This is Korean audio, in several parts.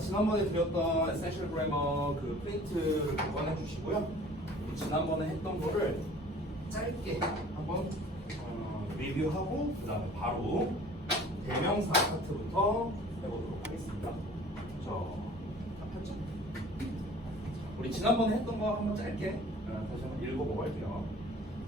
지난번에 드렸던 에센셜 그래머 그 프린트 보관해 주시고요. 지난번에 했던 거를 짧게 한번 리뷰하고 그 다음에 바로 대명사 파트부터 해보도록 하겠습니다. 다 폈죠? 우리 지난번에 했던 거 한번 짧게 다시 한번 읽어보고 할게요.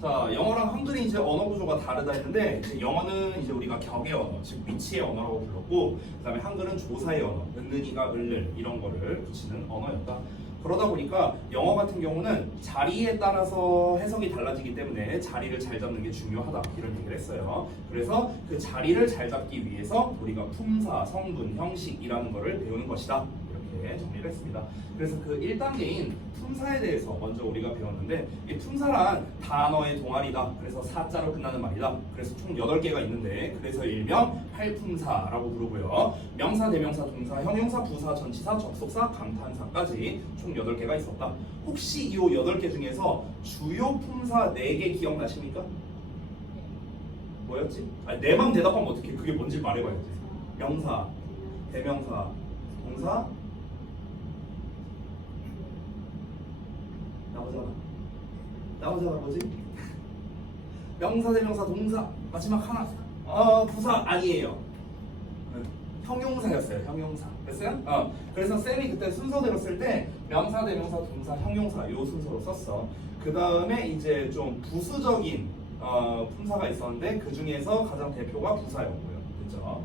자, 영어랑 한글이 이제 언어 구조가 다르다 했는데, 이제 영어는 이제 우리가 격의 언어, 즉 위치의 언어라고 불렀고, 그다음에 한글은 조사의 언어, 은은이가 을을 이런 거를 붙이는 언어였다. 그러다 보니까 영어 같은 경우는 자리에 따라서 해석이 달라지기 때문에 자리를 잘 잡는 게 중요하다 이런 얘기를 했어요. 그래서 그 자리를 잘 잡기 위해서 우리가 품사, 성분, 형식이라는 거를 배우는 것이다. 이렇게 정리를 했습니다. 그래서 그 1단계인 품사에 대해서 먼저 우리가 배웠는데, 이 품사란 단어의 동아리다. 그래서 사자로 끝나는 말이다. 그래서 총 8개가 있는데, 그래서 일명 팔품사라고 부르고요. 명사, 대명사, 동사, 형용사, 부사, 전치사, 접속사, 감탄사까지 총 8개가 있었다. 혹시 이 8개 중에서 주요 품사 4개 기억나십니까? 뭐였지? 아니, 내 맘 대답하면 어떻게 그게 뭔지 말해봐야지. 명사, 대명사, 동사, 나오잖아 뭐지? 명사, 대명사, 동사, 마지막 하나 부사 아니에요. 형용사였어요. 형용사 됐어요? 그래서 쌤이 그때 순서대로 쓸 때 명사, 대명사, 동사, 형용사 요 순서로 썼어. 그 다음에 이제 좀 부수적인 품사가 있었는데 그 중에서 가장 대표가 부사였고요. 그렇죠?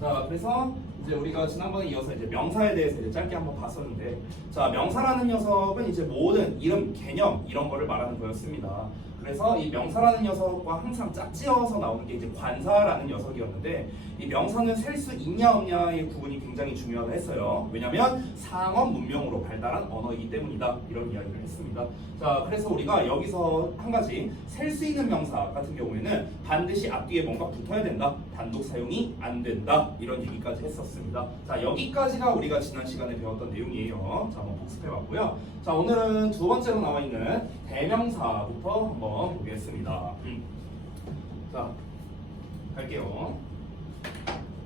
자, 그래서 이제 우리가 지난번에 이어서 이제 명사에 대해서 이제 짧게 한번 봤었는데, 자, 명사라는 녀석은 이제 모든 이름, 개념 이런 거를 말하는 거였습니다. 그래서 이 명사라는 녀석과 항상 짝지어서 나오는 게 이제 관사라는 녀석이었는데, 이 명사는 셀 수 있냐 없냐의 구분이 굉장히 중요하다 했어요. 왜냐하면 상업 문명으로 발달한 언어이기 때문이다 이런 이야기를 했습니다. 자, 그래서 우리가 여기서 한 가지 셀 수 있는 명사 같은 경우에는 반드시 앞뒤에 뭔가 붙어야 된다, 단독 사용이 안 된다 이런 얘기까지 했었습니다. 자, 여기까지가 우리가 지난 시간에 배웠던 내용이에요. 자, 한번 복습해봤고요. 자, 오늘은 두 번째로 나와 있는 대명사부터 한번 보겠습니다. 자, 갈게요.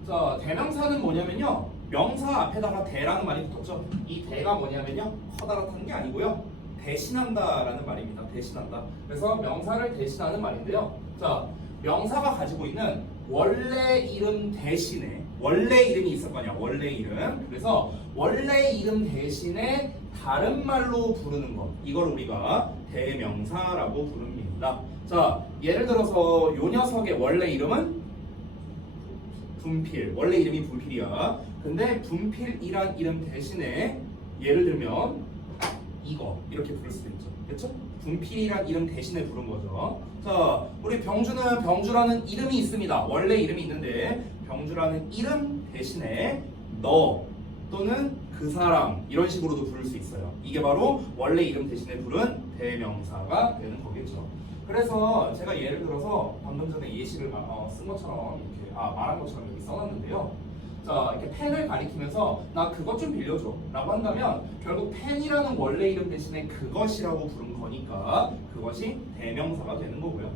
자, 대명사는 뭐냐면요, 명사 앞에다가 대라는 말이 붙었죠. 이 대가 뭐냐면요, 커다랗다는 게 아니고요, 대신한다라는 말입니다. 대신한다. 그래서 명사를 대신하는 말인데요. 자, 명사가 가지고 있는 원래 이름 대신에 원래 이름이 있을 거냐, 원래 이름. 그래서 원래 이름 대신에 다른 말로 부르는 것, 이걸 우리가 대명사라고 부릅니다. 자, 예를 들어서 요 녀석의 원래 이름은 분필, 원래 이름이 분필이야. 근데 분필이란 이름 대신에 예를 들면 이거 이렇게 부를 수도 있죠. 그렇죠? 분필이란 이름 대신에 부른 거죠. 자, 우리 병주는 병주라는 이름이 있습니다. 원래 이름이 있는데 병주라는 이름 대신에 너 또는 그 사람 이런 식으로도 부를 수 있어요. 이게 바로 원래 이름 대신에 부른 대명사가 되는 거겠죠. 그래서 제가 예를 들어서 방금 전에 예시를 쓴 것처럼 이렇게 말한 것처럼 여기 써놨는데요. 자, 이렇게 펜을 가리키면서 나 그것 좀 빌려줘 라고 한다면 결국 펜이라는 원래 이름 대신에 그것이라고 부른 거니까 그것이 대명사가 되는 거고요.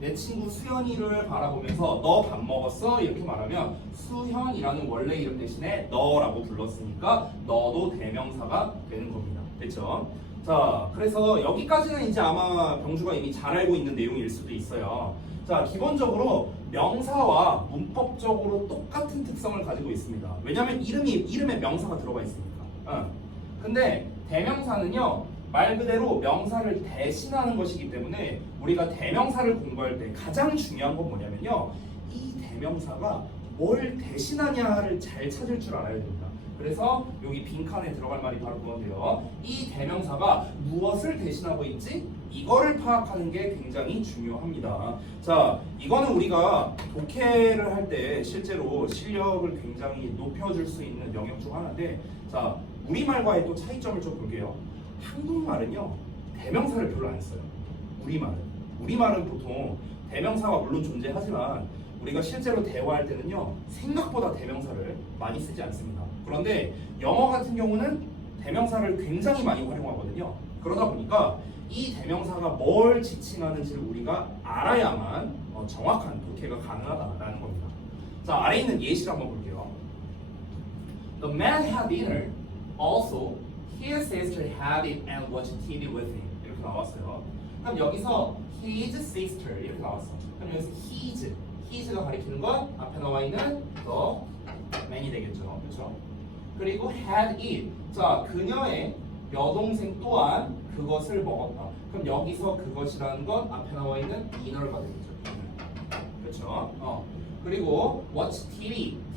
내 친구 수현이를 바라보면서 너 밥 먹었어? 이렇게 말하면 수현이라는 원래 이름 대신에 너라고 불렀으니까 너도 대명사가 되는 겁니다. 됐죠? 자, 그래서 여기까지는 이제 아마 병주가 이미 잘 알고 있는 내용일 수도 있어요. 자, 기본적으로 명사와 문법적으로 똑같은 특성을 가지고 있습니다. 왜냐하면 이름에 명사가 들어가 있으니까. 근데 대명사는요, 말 그대로 명사를 대신하는 것이기 때문에 우리가 대명사를 공부할 때 가장 중요한 건 뭐냐면요, 이 대명사가 뭘 대신하냐를 잘 찾을 줄 알아야 됩니다. 그래서 여기 빈칸에 들어갈 말이 바로 그건데요. 이 대명사가 무엇을 대신하고 있지? 이거를 파악하는 게 굉장히 중요합니다. 자, 이거는 우리가 독해를 할 때 실제로 실력을 굉장히 높여줄 수 있는 영역 중 하나인데, 자, 우리말과의 또 차이점을 좀 볼게요. 한국말은요, 대명사를 별로 안 써요. 우리말은 보통 대명사가 물론 존재하지만 우리가 실제로 대화할 때는요, 생각보다 대명사를 많이 쓰지 않습니다. 그런데 영어 같은 경우는 대명사를 굉장히 많이 활용하거든요. 그러다 보니까 이 대명사가 뭘 지칭하는지를 우리가 알아야만 정확한 독해가 가능하다라는 겁니다. 자, 아래 있는 예시를 한번 볼게요. The man had dinner. Also, his sister had it and watched TV with him. 이렇게 나왔어요. 그럼 여기서 his sister 이렇게 나왔어. 그럼 여기서 his가 가리키는 건 앞에 나와 있는 the man이 되겠죠. 그렇죠? 그리고 had it. 자, 그녀의 여동생 또한 그것을 먹었다. 그럼 여기서 그것이라는 건 앞에 나와 있는 dinner가 되겠죠. 그렇죠? 그리고 watch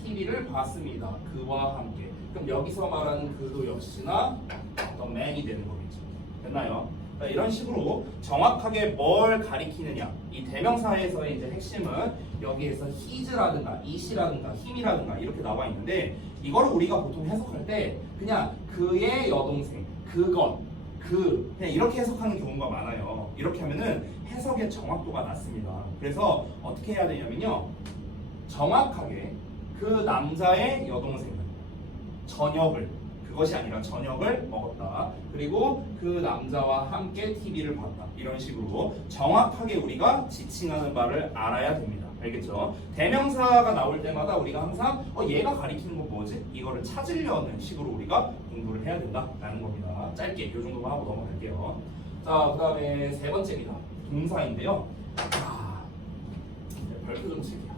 TV를 봤습니다. 그와 함께. 그럼 여기서 말하는 그도 역시나 the man이 되는 거겠죠. 됐나요? 이런 식으로 정확하게 뭘 가리키느냐, 이 대명사에서의 이제 핵심은 여기에서 his라든가 it이라든가 him이라든가 이렇게 나와 있는데, 이거를 우리가 보통 해석할 때 그냥 그의 여동생, 그것, 그냥 이렇게 해석하는 경우가 많아요. 이렇게 하면은 해석의 정확도가 낮습니다. 그래서 어떻게 해야 되냐면요, 정확하게 그 남자의 여동생은 저녁을, 그것이 아니라 저녁을 먹었다. 그리고 그 남자와 함께 TV를 봤다. 이런 식으로 정확하게 우리가 지칭하는 바를 알아야 됩니다. 알겠죠? 대명사가 나올 때마다 우리가 항상 얘가 가리키는 건 뭐지? 이거를 찾으려는 식으로 우리가 공부를 해야 된다라는 겁니다. 짧게 이 정도만 하고 넘어갈게요. 자, 그 다음에 세 번째입니다. 동사인데요. 별표 좀 칠게요.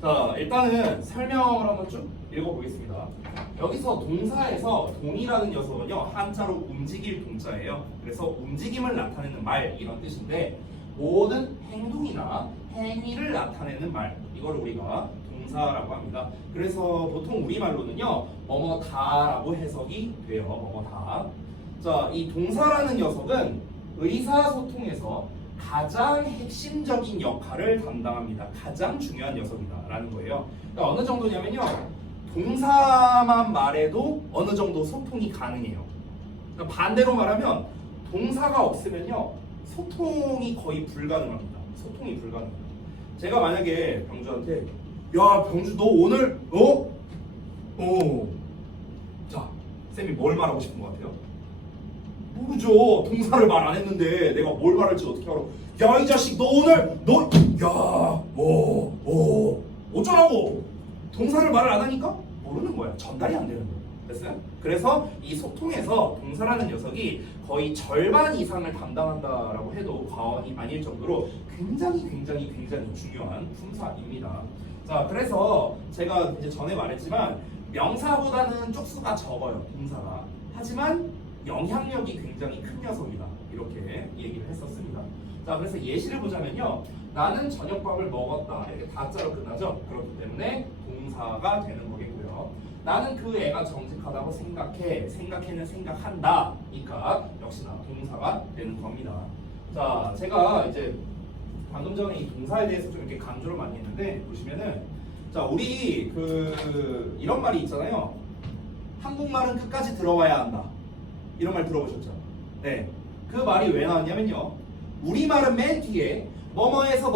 자, 일단은 설명을 한번 쭉 읽어보겠습니다. 여기서 동사에서 동이라는 녀석은요, 한자로 움직일 동자예요. 그래서 움직임을 나타내는 말, 이런 뜻인데, 모든 행동이나 행위를 나타내는 말, 이걸 우리가 동사라고 합니다. 그래서 보통 우리말로는요, 뭐뭐다라고 해석이 돼요. 뭐뭐다. 자, 이 동사라는 녀석은 의사소통에서 가장 핵심적인 역할을 담당합니다. 가장 중요한 녀석이다라는 거예요. 그러니까 어느 정도냐면요, 동사만 말해도 어느 정도 소통이 가능해요. 그러니까 반대로 말하면 동사가 없으면요, 소통이 거의 불가능합니다. 소통이 불가능해요. 제가 만약에 병주한테 야, 병주 너 오늘 자, 쌤이 뭘 말하고 싶은 것 같아요? 모르죠. 동사를 말 안 했는데 내가 뭘 말할지 어떻게 알아? 야, 이 자식 너 오늘 어쩌라고? 동사를 말을 안 하니까 모르는 거야. 전달이 안 되는 거야. 됐어요? 그래서 이 소통에서 동사라는 녀석이 거의 절반 이상을 담당한다라고 해도 과언이 아닐 정도로 굉장히 중요한 품사입니다. 자, 그래서 제가 이제 전에 말했지만 명사보다는 쪽수가 적어요. 동사가. 하지만 영향력이 굉장히 큰 녀석이다. 이렇게 얘기를 했었습니다. 자, 그래서 예시를 보자면요, 나는 저녁밥을 먹었다. 이렇게 다자로 끝나죠. 그렇기 때문에 동사가 되는 거겠고요. 나는 그 애가 정직하다고 생각해. 생각해는 생각한다. 그러니까 역시나 동사가 되는 겁니다. 자, 제가 이제 방금 전에 이 동사에 대해서 좀 이렇게 강조를 많이 했는데, 보시면은, 자, 우리 이런 말이 있잖아요. 한국말은 끝까지 들어와야 한다. 이런 말 들어보셨죠? 네. 그 말이 왜 나왔냐면요, 우리말은 맨 뒤에 뭐뭐에서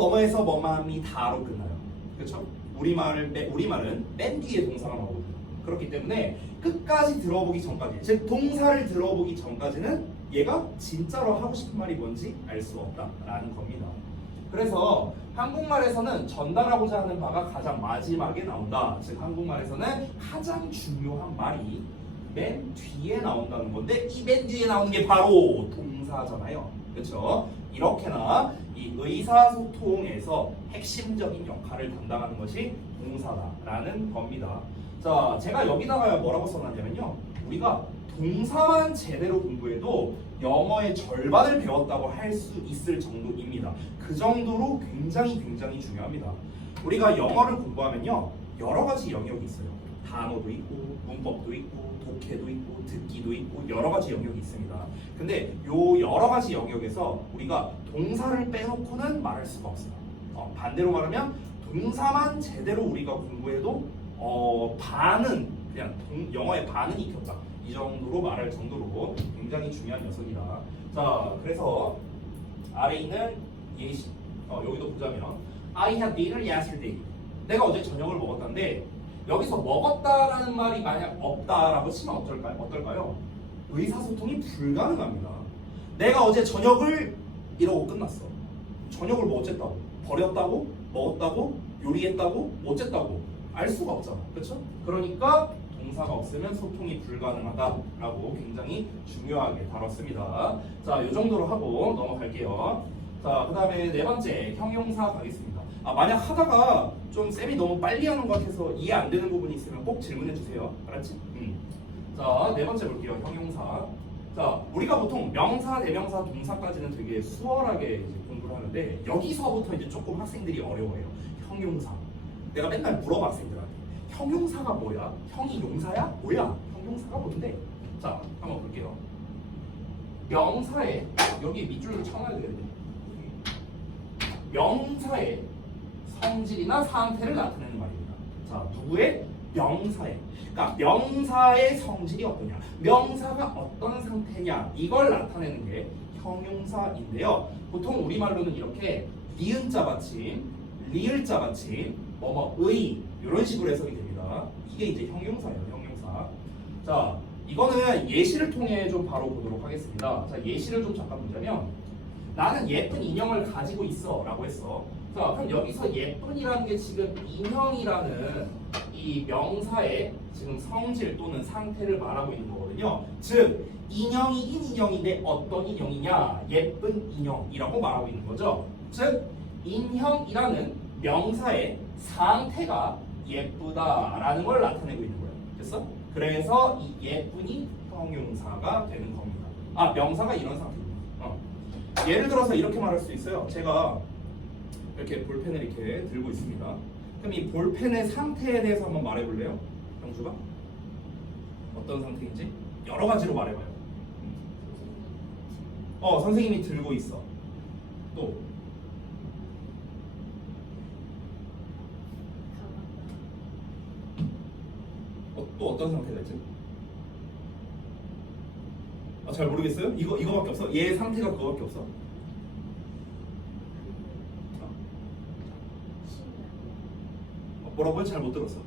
뭐뭐합니다로 끝나요. 그렇죠? 우리말은 맨 뒤에 동사가 나오거든요. 그렇기 때문에 끝까지 들어보기 전까지, 즉 동사를 들어보기 전까지는 얘가 진짜로 하고 싶은 말이 뭔지 알 수 없다라는 겁니다. 그래서 한국말에서는 전달하고자 하는 바가 가장 마지막에 나온다. 즉 한국말에서는 가장 중요한 말이 맨 뒤에 나온다는 건데, 이 맨 뒤에 나오는 게 바로 동사잖아요. 그렇죠? 이렇게나 이 의사소통에서 핵심적인 역할을 담당하는 것이 동사다라는 겁니다. 자, 제가 여기다가 뭐라고 써놨냐면요, 우리가 동사만 제대로 공부해도 영어의 절반을 배웠다고 할 수 있을 정도입니다. 그 정도로 굉장히 중요합니다. 우리가 영어를 공부하면요, 여러 가지 영역이 있어요. 단어도 있고, 문법도 있고, 독해도 있고, 듣기도 있고, 여러 가지 영역이 있습니다. 근데 요 여러 가지 영역에서 우리가 동사를 빼놓고는 말할 수가 없어요. 반대로 말하면 동사만 제대로 우리가 공부해도 반은 그냥 영어의 반은 익혔다. 이 정도로 말할 정도로 굉장히 중요한 녀석이다. 자, 그래서 아래 있는 예시, 여기도 보자면 I had dinner yesterday. 내가 어제 저녁을 먹었다는데, 여기서 먹었다라는 말이 만약 없다라고 치면 어떨까요? 의사소통이 불가능합니다. 내가 어제 저녁을 이러고 끝났어. 저녁을 뭐 어쨌다고? 버렸다고? 먹었다고? 요리했다고? 어쨌다고? 알 수가 없잖아. 그렇죠? 그러니까 동사가 없으면 소통이 불가능하다라고 굉장히 중요하게 다뤘습니다. 자, 이 정도로 하고 넘어갈게요. 자, 그 다음에 네 번째 형용사 가겠습니다. 만약 하다가 좀 쌤이 너무 빨리 하는 것 같아서 이해 안 되는 부분이 있으면 꼭 질문해 주세요. 알았지? 자, 네 번째 볼게요. 형용사. 자, 우리가 보통 명사, 대명사, 동사까지는 되게 수월하게 이제 공부를 하는데 여기서부터 이제 조금 학생들이 어려워해요. 형용사. 내가 맨날 물어봐 학생들한테. 형용사가 뭐야? 형이 용사야? 뭐야? 형용사가 뭔데? 자, 한번 볼게요. 명사에 여기 밑줄을 쳐놔야 되는데 명사의 성질이나 상태를 나타내는 말입니다. 자, 누구의? 명사의. 그러니까 명사의 성질이 어떠냐, 명사가 어떤 상태냐, 이걸 나타내는 게 형용사인데요. 보통 우리말로는 이렇게 니은자 받침, 리을자 받침, 뭐뭐의 이런 식으로 해석이 됩니다. 이게 이제 형용사예요. 형용사. 자, 이거는 예시를 통해 좀 바로 보도록 하겠습니다. 자, 예시를 좀 잠깐 보자면 나는 예쁜 인형을 가지고 있어 라고 했어. 자, 그럼 여기서 예쁜이라는 게 지금 인형이라는 이 명사의 지금 성질 또는 상태를 말하고 있는 거거든요. 즉 인형이긴 인형인데 어떤 인형이냐? 예쁜 인형이라고 말하고 있는 거죠. 즉 인형이라는 명사의 상태가 예쁘다라는 걸 나타내고 있는 거예요. 됐어? 그래서 이 예쁜이 형용사가 되는 겁니다. 명사가 이런 상태입니다. 예를 들어서 이렇게 말할 수 있어요. 제가 이렇게 볼펜을 이렇게 들고 있습니다. 그럼 이 볼펜의 상태에 대해서 한번 말해볼래요? 형주가? 어떤 상태인지? 여러 가지로 말해봐요. 선생님이 들고 있어. 또 또 어떤 상태가 있지? 잘 모르겠어요? 이거밖에 없어? 얘 상태가 그거밖에 없어? 뭐라고요? 잘 못 들었어.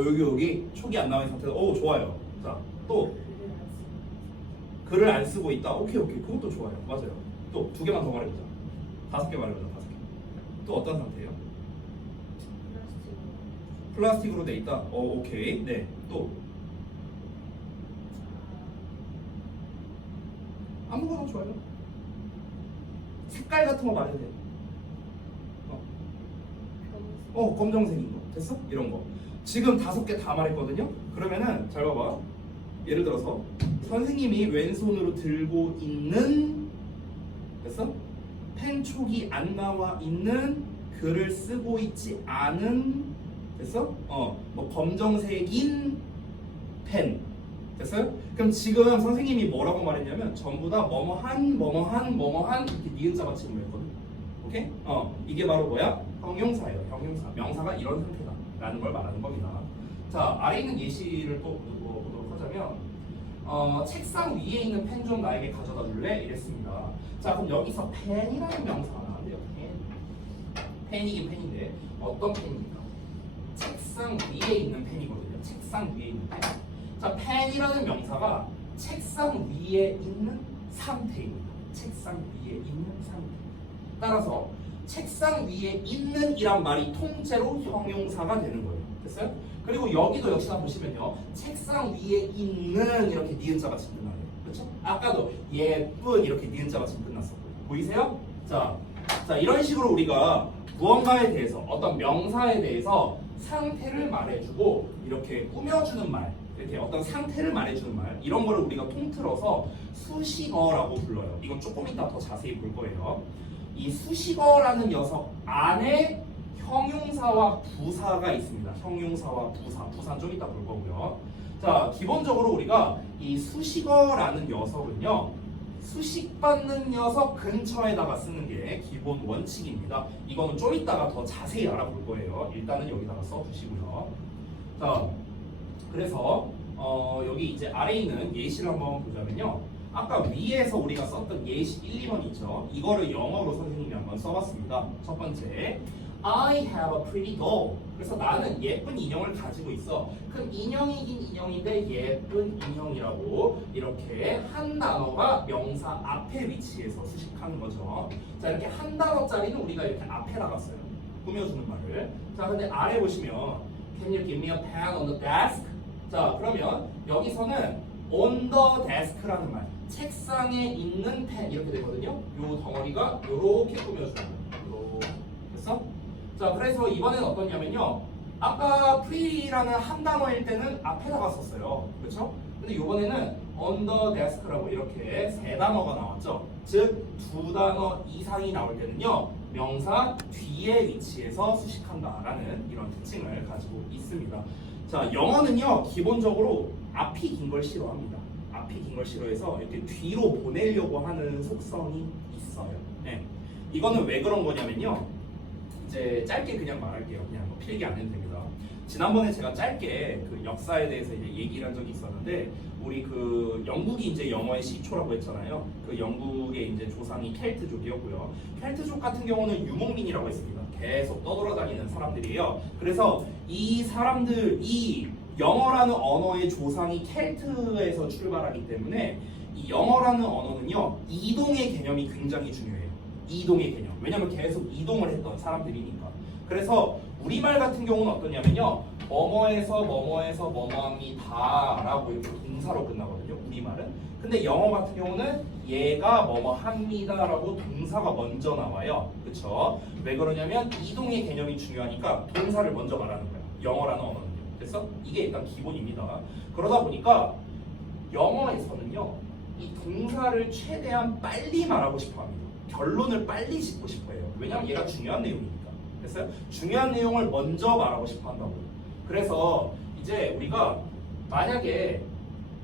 여기 촉이 안 나온 상태다. 오, 좋아요. 자, 또 글을 안 쓰고 있다. 오케이. 그것도 좋아요. 맞아요. 또 2개만 더 말해보자. 5개 말해보자. 5개. 또 어떤 상태예요? 플라스틱으로 돼 있다. 오케이. 네. 또 아무거나 좋아요. 색깔 같은 거 말해도 돼. 검정색인 거. 됐어? 이런 거. 지금 5개 다 말했거든요. 그러면은 잘 봐봐. 예를 들어서 선생님이 왼손으로 들고 있는, 됐어? 펜촉이 안 나와 있는, 글을 쓰고 있지 않은, 됐어? 뭐 검정색인 펜. 됐어요? 그럼 지금 선생님이 뭐라고 말했냐면 전부 다 뭐뭐한 이렇게 니은자 받침을 했거든. 오케이? 이게 바로 뭐야? 형용사예요. 형용사. 명사가 이런 상태다 라는 걸 말하는 겁니다. 자, 아래 있는 예시를 또 보도록 하자면 책상 위에 있는 펜 좀 나에게 가져다 줄래? 이랬습니다. 자, 그럼 여기서 펜이라는 명사가 나왔는데요. 펜이긴 펜인데 어떤 펜입니까? 책상 위에 있는 펜이거든요. 책상 위에 있는 펜. 자, 펜이라는 명사가 책상 위에 있는 상태입니다. 책상 위에 있는 상태. 따라서 책상 위에 있는 이란 말이 통째로 형용사가 되는 거예요. 됐어요? 그리고 여기도 역시나 보시면요. 책상 위에 있는 이렇게 니은자 받침 끝나요. 그렇죠? 아까도 예쁜 이렇게 니은자 받침 끝났었고요. 보이세요? 자, 이런 식으로 우리가 무언가에 대해서 어떤 명사에 대해서 상태를 말해주고 이렇게 꾸며주는 말, 이렇게 어떤 상태를 말해주는 말, 이런 거를 우리가 통틀어서 수식어라고 불러요. 이건 조금 이따 더 자세히 볼 거예요. 이 수식어라는 녀석 안에 형용사와 부사가 있습니다. 형용사와 부사는 좀 이따 볼 거고요. 자, 기본적으로 우리가 이 수식어라는 녀석은요, 수식받는 녀석 근처에다가 쓰는 게 기본 원칙입니다. 이거는 좀 이따가 더 자세히 알아볼 거예요. 일단은 여기다가 써주시고요. 자, 그래서 여기 이제 아래에 있는 예시를 한번 보자면요. 아까 위에서 우리가 썼던 예시 1, 2번 있죠. 이거를 영어로 선생님이 한번 써봤습니다. 첫 번째, I have a pretty doll. 그래서 나는 예쁜 인형을 가지고 있어. 그럼 인형이긴 인형인데 예쁜 인형이라고 이렇게 한 단어가 명사 앞에 위치해서 수식하는 거죠. 자, 이렇게 한 단어짜리는 우리가 이렇게 앞에다가 써요. 꾸며주는 말을. 자, 근데 아래 보시면 Can you give me a pen on the desk? 자, 그러면 여기서는 on the desk라는 말. 책상에 있는 펜 이렇게 되거든요. 요 덩어리가 요렇게 꾸며주는 거예요. 됐어? 자, 그래서 이번에는 어떠냐면요. 아까 pretty라는 한 단어일 때는 앞에다가 썼어요. 그렇죠? 근데 이번에는 on the desk라고 이렇게 세 단어가 나왔죠. 즉, 두 단어 이상이 나올 때는요. 명사 뒤에 위치해서 수식한다라는 이런 특징을 가지고 있습니다. 자, 영어는요. 기본적으로 앞이 긴 걸 싫어합니다. 앞이 긴 걸 싫어해서 이렇게 뒤로 보내려고 하는 속성이 있어요. 네. 이거는 왜 그런 거냐면요. 이제 짧게 그냥 말할게요. 그냥 뭐 필기 안 해도 됩니다. 지난번에 제가 짧게 그 역사에 대해서 이제 얘기를 한 적이 있었는데 우리 그 영국이 이제 영어의 시초라고 했잖아요. 그 영국의 이제 조상이 켈트족이었고요. 켈트족 같은 경우는 유목민이라고 했습니다. 계속 떠돌아다니는 사람들이에요. 그래서 이 사람들이 영어라는 언어의 조상이 켈트에서 출발하기 때문에 이 영어라는 언어는요 이동의 개념이 굉장히 중요해요. 이동의 개념. 왜냐면 계속 이동을 했던 사람들이니까. 그래서 우리말 같은 경우는 어떠냐면요 뭐뭐에서 뭐뭐에서 뭐뭐합니다라고 이렇게 동사로 끝나거든요. 우리말은. 근데 영어 같은 경우는 얘가 뭐뭐 합니다라고 동사가 먼저 나와요. 그쵸? 왜 그러냐면 이동의 개념이 중요하니까 동사를 먼저 말하는 거야. 영어라는 언어는. 그래서 이게 일단 기본입니다. 그러다 보니까 영어에서는요 이 동사를 최대한 빨리 말하고 싶어 합니다. 결론을 빨리 짓고 싶어 해요. 왜냐하면 얘가 중요한 내용이니까. 됐어요? 중요한 내용을 먼저 말하고 싶어 한다고요. 그래서 이제 우리가 만약에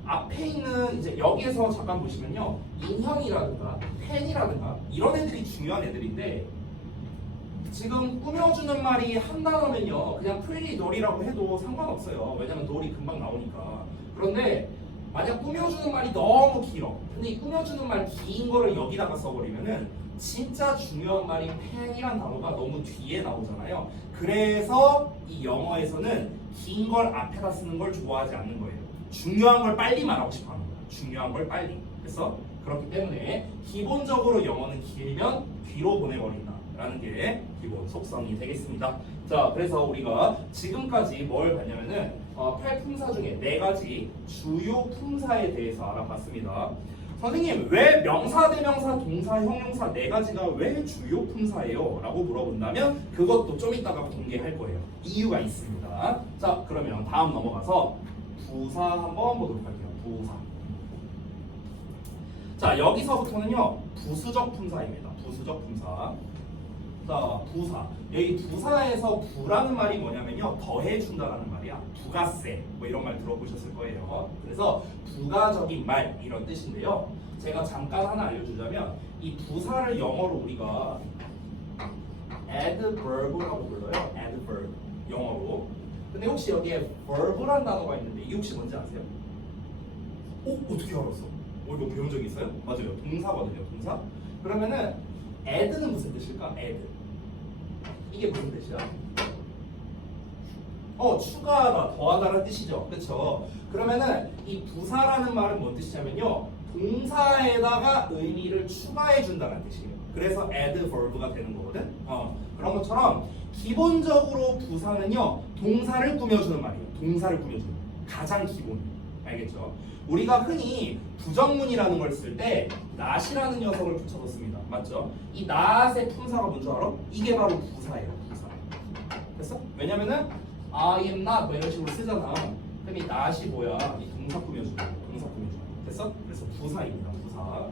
앞에 있는 이제 여기에서 잠깐 보시면요 인형이라든가 펜이라든가 이런 애들이 중요한 애들인데 지금 꾸며주는 말이 한 단어면요 그냥 pretty doll이라고 해도 상관없어요. 왜냐면 doll이 금방 나오니까. 그런데 만약 꾸며주는 말이 너무 길어. 근데 이 꾸며주는 말 긴 거를 여기다가 써버리면은 진짜 중요한 말인 펜이란 단어가 너무 뒤에 나오잖아요. 그래서 이 영어에서는 긴 걸 앞에다 쓰는 걸 좋아하지 않는 거예요. 중요한 걸 빨리 말하고 싶어 하는 거야. 중요한 걸 빨리. 그래서 그렇기 때문에 기본적으로 영어는 길면 뒤로 보내버린다라는 게 기본 속성이 되겠습니다. 자, 그래서 우리가 지금까지 뭘 봤냐면은 8품사 중에 4가지 주요 품사에 대해서 알아봤습니다. 선생님, 왜 명사, 대명사, 동사, 형용사 4가지가 왜 주요 품사예요? 라고 물어본다면 그것도 좀 이따가 공개할 거예요. 이유가 있습니다. 자, 그러면 다음 넘어가서 부사 한번 보도록 할게요. 부사. 자, 여기서부터는요 부수적 품사입니다. 부수적 품사. 자, 부사. 여기 부사에서 부라는 말이 뭐냐면요 더해준다라는 말이야. 부가세 뭐 이런 말 들어보셨을 거예요. 그래서 부가적인 말 이런 뜻인데요. 제가 잠깐 하나 알려주자면 이 부사를 영어로 우리가 adverb라고 불러요. adverb 영어로. 근데 혹시 여기에 verb란 단어가 있는데 이게 혹시 뭔지 아세요? 어떻게 알았어? 이거 배운 적 있어요? 맞아요. 동사거든요. 동사. 그러면은 add는 무슨 뜻일까? add. 이게 무슨 뜻이야? 추가하다, 더하다라는 뜻이죠. 그렇죠? 그러면은 이 부사라는 말은 뭔 뜻이냐면요. 동사에다가 의미를 추가해 준다는 뜻이에요. 그래서 adverb가 되는 거거든. 그런 것처럼 기본적으로 부사는요. 동사를 꾸며주는 말이에요. 동사를 꾸며주는 가장 기본. 알겠죠? 우리가 흔히 부정문이라는 걸 쓸 때 not이라는 녀석을 붙여놓습니다. 맞죠? 이 not의 품사가 뭔지 알아? 이게 바로 부사예요. 부사. 됐어? 왜냐면은 I am not 뭐 이런 식으로 쓰잖아. 그럼 이 not이 뭐야? 이 동사 꾸며주는 거. 동사 꾸며주는 거. 됐어? 그래서 부사입니다. 부사.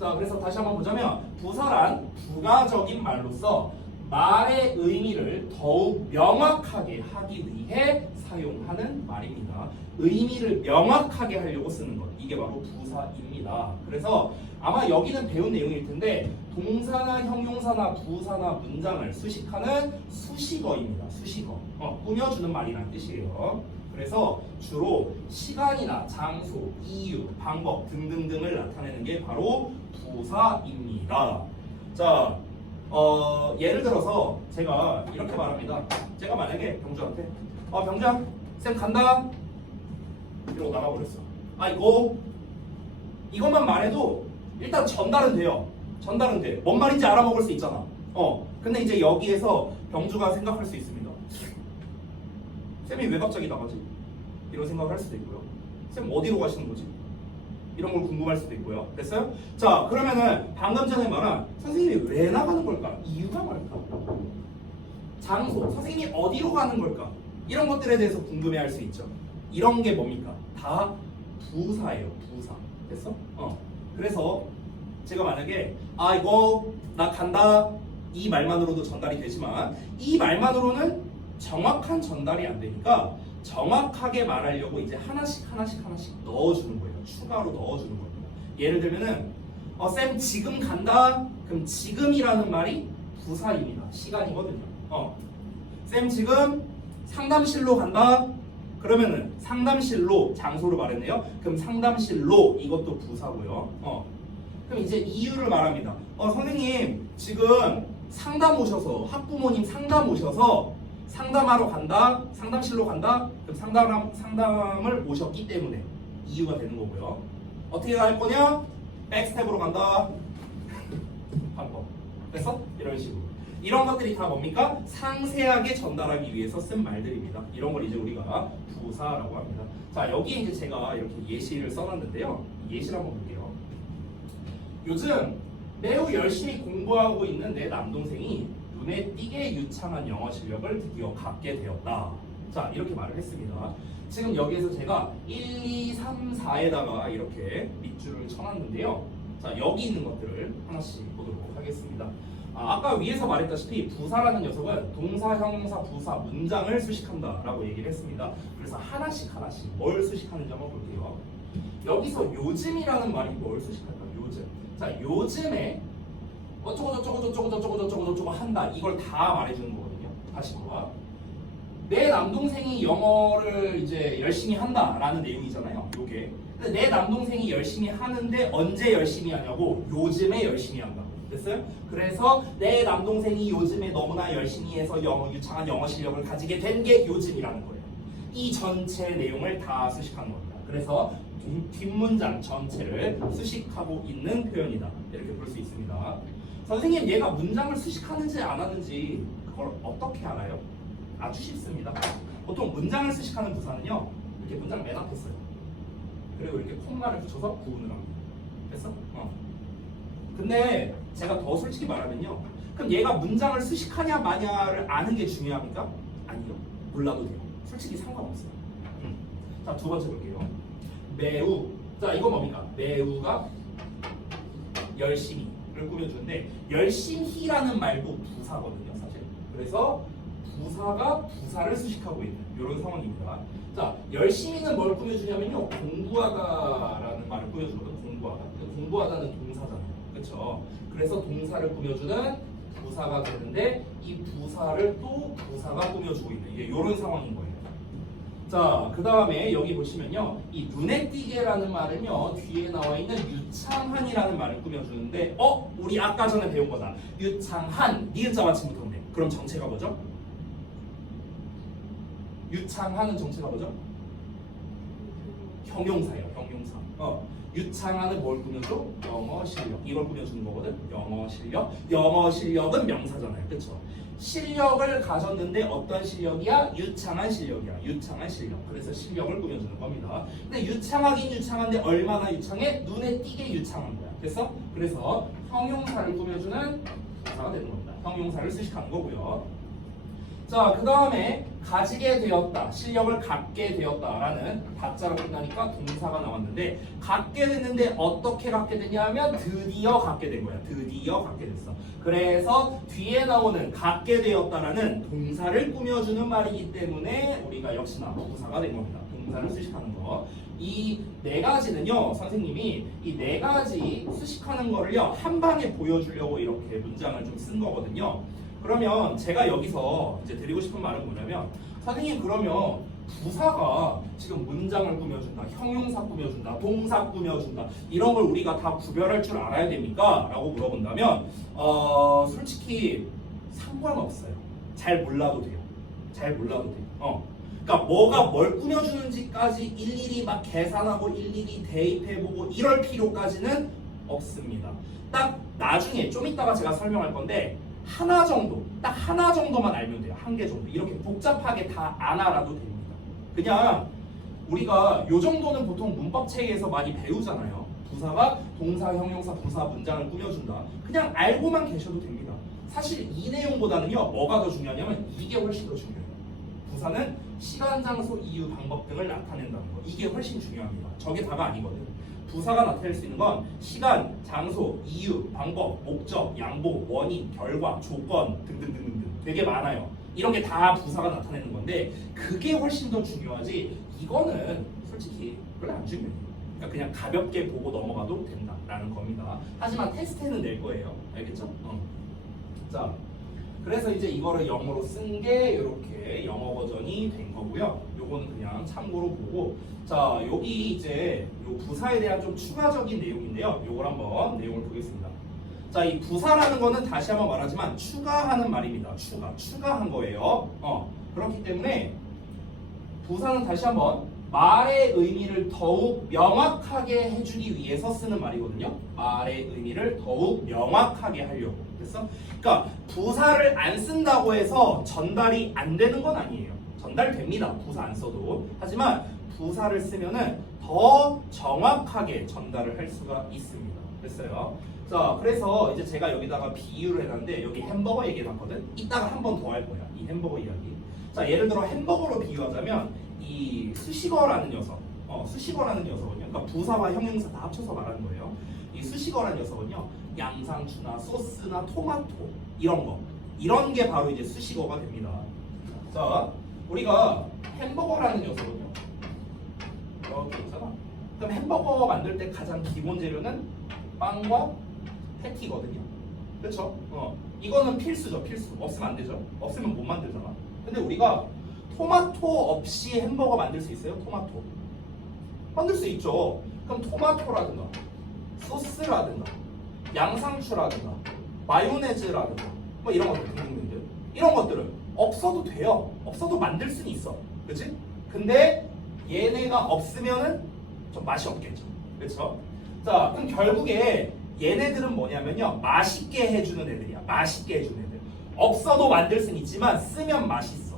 자, 그래서 다시 한번 보자면 부사란 부가적인 말로서 말의 의미를 더욱 명확하게 하기 위해 사용하는 말입니다. 의미를 명확하게 하려고 쓰는 것. 이게 바로 부사입니다. 그래서 아마 여기는 배운 내용일 텐데 동사나 형용사나 부사나 문장을 수식하는 수식어입니다. 수식어. 꾸며주는 말이라는 뜻이에요. 그래서 주로 시간이나 장소, 이유, 방법 등등등을 나타내는 게 바로 부사입니다. 자, 예를 들어서 제가 이렇게 말합니다. 제가 만약에 병주한테 병주야 쌤 간다 이러고 나가버렸어. 이것만 말해도 일단 전달은 돼요. 전달은 돼. 뭔 말인지 알아먹을 수 있잖아. 근데 이제 여기에서 병주가 생각할 수 있습니다. 쌤이 왜 갑자기 나가지? 이런 생각을 할 수도 있고요. 쌤 어디로 가시는 거지? 이런 걸 궁금할 수도 있고요. 됐어요? 자, 그러면은 방금 전에 말한 선생님이 왜 나가는 걸까? 이유가 뭘까? 장소, 선생님이 어디로 가는 걸까? 이런 것들에 대해서 궁금해할 수 있죠. 이런 게 뭡니까? 다 부사예요. 부사. 됐어? 그래서 제가 만약에 이거 나 간다 이 말만으로도 전달이 되지만 이 말만으로는 정확한 전달이 안 되니까 정확하게 말하려고 이제 하나씩 넣어주는 거예요. 추가로 넣어주는 겁니다. 예를 들면은 쌤 지금 간다. 그럼 지금이라는 말이 부사입니다. 시간이거든요. 쌤 지금 상담실로 간다. 그러면은 상담실로 장소를 말했네요. 그럼 상담실로 이것도 부사고요. 그럼 이제 이유를 말합니다. 선생님 지금 상담 오셔서 학부모님 상담 오셔서 상담하러 간다. 상담실로 간다. 그럼 상담을 오셨기 때문에 이유가 되는 거고요. 어떻게 갈 거냐? 백스텝으로 간다. 방법. 됐어? 이런 식으로. 이런 것들이 다 뭡니까? 상세하게 전달하기 위해서 쓴 말들입니다. 이런 걸 이제 우리가 부사라고 합니다. 자, 여기에 이제 제가 이렇게 예시를 써놨는데요. 예시를 한번 볼게요. 요즘 매우 열심히 공부하고 있는 내 남동생이 눈에 띄게 유창한 영어 실력을 드디어 갖게 되었다. 자, 이렇게 말을 했습니다. 지금 여기에서 제가 1, 2, 3, 4에다가 이렇게 밑줄을 쳐놨는데요. 자, 여기 있는 것들을 하나씩 보도록 하겠습니다. 아까 위에서 말했다시피 부사라는 녀석은 동사, 형용사, 부사, 문장을 수식한다 라고 얘기를 했습니다. 그래서 하나씩 뭘 수식하는지 한번 볼게요. 여기서 요즘이라는 말이 뭘 수식할까? 요즘. 자, 요즘에 어쩌고 한다. 이걸 다 말해주는 거거든요. 다시 봐. 내 남동생이 영어를 이제 열심히 한다라는 내용이잖아요. 요게. 근데 내 남동생이 열심히 하는데 언제 열심히 하냐고? 요즘에 열심히 한다. 됐어요? 그래서 내 남동생이 요즘에 너무나 열심히 해서 유창한 영어 실력을 가지게 된 게 요즘이라는 거예요. 이 전체 내용을 다 수식하는 겁니다. 그래서 뒷문장 전체를 수식하고 있는 표현이다. 이렇게 볼 수 있습니다. 선생님, 얘가 문장을 수식하는지 안 하는지 그걸 어떻게 알아요? 아주 쉽습니다. 보통 문장을 수식하는 부사는요, 이렇게 문장 맨 앞에 써요. 그리고 이렇게 콤마를 붙여서 구분을 합니다. 됐어? 근데 제가 더 솔직히 말하면요, 그럼 얘가 문장을 수식하냐 마냐를 아는 게 중요합니까? 아니요. 몰라도 돼요. 솔직히 상관없어요. 자, 두 번째 볼게요. 매우. 자, 이건 뭡니까? 매우가 열심히를 꾸며주는데, 열심히라는 말도 부사거든요, 사실. 그래서 부사가 부사를 수식하고 있는 이런 상황입니다. 자, 열심히는 뭘 꾸며주냐면요, 공부하다라는 말을 꾸며주거든. 공부하다는 동사잖아요. 그렇죠? 그래서 동사를 꾸며주는 부사가 되는데, 이 부사를 또 부사가 꾸며주고 있는 이런 상황인 거예요. 자, 그 다음에 여기 보시면요, 이 눈에 띄게라는 말은요, 뒤에 나와 있는 유창한이라는 말을 꾸며주는데, 우리 아까 전에 배운 거다. 유창한, 니은자 받침 붙었네. 그럼 정체가 뭐죠? 유창한은 정체가 뭐죠? 형용사예요. 형용사. 유창한은 뭘 꾸며줘? 영어 실력. 이걸 꾸며주는 거거든. 영어 실력. 영어 실력은 명사잖아요. 그렇죠? 실력을 가졌는데 어떤 실력이야? 유창한 실력이야. 유창한 실력. 그래서 실력을 꾸며주는 겁니다. 근데 유창하긴 유창한데 얼마나 유창해? 눈에 띄게 유창한 거야. 됐어? 그래서 형용사를 꾸며주는 부사가 되는 겁니다. 형용사를 수식하는 거고요. 자, 그 다음에 가지게 되었다, 실력을 갖게 되었다라는 다자로 끝나니까 동사가 나왔는데, 갖게 됐는데 어떻게 갖게 됐냐면 드디어 갖게 된 거야. 드디어 갖게 됐어. 그래서 뒤에 나오는 갖게 되었다라는 동사를 꾸며주는 말이기 때문에 우리가 역시나 부사가 된 겁니다. 동사를 수식하는 거. 이 네 가지는요, 선생님이 이 네 가지 수식하는 거를요, 한 방에 보여주려고 이렇게 문장을 좀 쓴 거거든요. 그러면 제가 여기서 이제 드리고 싶은 말은 뭐냐면, 선생님 그러면 부사가 지금 문장을 꾸며준다, 형용사 꾸며준다, 동사 꾸며준다 이런 걸 우리가 다 구별할 줄 알아야 됩니까? 라고 물어본다면 솔직히 상관없어요. 잘 몰라도 돼요. 잘 몰라도 돼요. 그러니까 뭐가 뭘 꾸며주는지까지 일일이 막 계산하고 일일이 대입해보고 이럴 필요까지는 없습니다. 딱 나중에 좀 이따가 제가 설명할 건데 하나 정도, 딱 하나 정도만 알면 돼요. 한 개 정도. 이렇게 복잡하게 다 안 알아도 됩니다. 그냥 우리가 요 정도는 보통 문법 체계에서 많이 배우잖아요. 부사가 동사, 형용사, 부사, 문장을 꾸며준다. 그냥 알고만 계셔도 됩니다. 사실 이 내용보다는요, 뭐가 더 중요하냐면 이게 훨씬 더 중요해요. 부사는 시간, 장소, 이유, 방법 등을 나타낸다는 거. 이게 훨씬 중요합니다. 저게 다가 아니거든. 부사가 나타낼 수 있는 건 시간, 장소, 이유, 방법, 목적, 양보, 원인, 결과, 조건 등등등등 되게 많아요. 이런 게 다 부사가 나타내는 건데 그게 훨씬 더 중요하지 이거는 솔직히 별로 안 중요해요. 그러니까 그냥 가볍게 보고 넘어가도 된다라는 겁니다. 하지만 테스트는 낼 거예요. 알겠죠? 자, 그래서 이제 이거를 영어로 쓴 게 이렇게 영어 버전이 된 거고요. 요거는 그냥 참고로 보고 자, 여기 이제 요 부사에 대한 좀 추가적인 내용인데요. 요걸 한번 내용을 보겠습니다. 자, 이 부사라는 거는 다시 한번 말하지만 추가하는 말입니다. 추가한 거예요. 그렇기 때문에 부사는 다시 한번 말의 의미를 더욱 명확하게 해주기 위해서 쓰는 말이거든요. 말의 의미를 더욱 명확하게 하려고. 됐어? 그러니까 부사를 안 쓴다고 해서 전달이 안 되는 건 아니에요. 전달됩니다. 부사 안 써도. 하지만 부사를 쓰면은 더 정확하게 전달을 할 수가 있습니다. 됐어요? 자, 그래서 이제 제가 여기다가 비유를 해놨는데 여기 햄버거 얘기해놨거든. 이따가 한 번 더 할 거야. 이 햄버거 이야기. 자, 예를 들어 햄버거로 비유하자면 이 수식어라는 녀석, 수식어라는 녀석은요. 그러니까 부사와 형용사 다 합쳐서 말하는 거예요. 이 수식어라는 녀석은요. 양상추나 소스나 토마토 이런 게 바로 이제 수식어가 됩니다. 자, 우리가 햄버거라는 녀석은요. 이렇게 있잖아. 그럼 햄버거 만들 때 가장 기본 재료는 빵과 패티거든요. 그렇죠? 이거는 필수죠. 필수. 없으면 안 되죠. 없으면 못 만들잖아. 근데 우리가 토마토 없이 햄버거 만들 수 있어요? 토마토 만들 수 있죠. 그럼 토마토라든가 소스라든가 양상추라든가 마요네즈라든가 뭐 이런 것들 등등등등 이런 것들은 없어도 돼요. 없어도 만들 수는 있어. 그렇지? 근데 얘네가 없으면은 좀 맛이 없겠죠. 그렇죠? 자, 그럼 결국에 얘네들은 뭐냐면요. 맛있게 해주는 애들이야. 맛있게 해주는 애들. 없어도 만들 수는 있지만 쓰면 맛있어.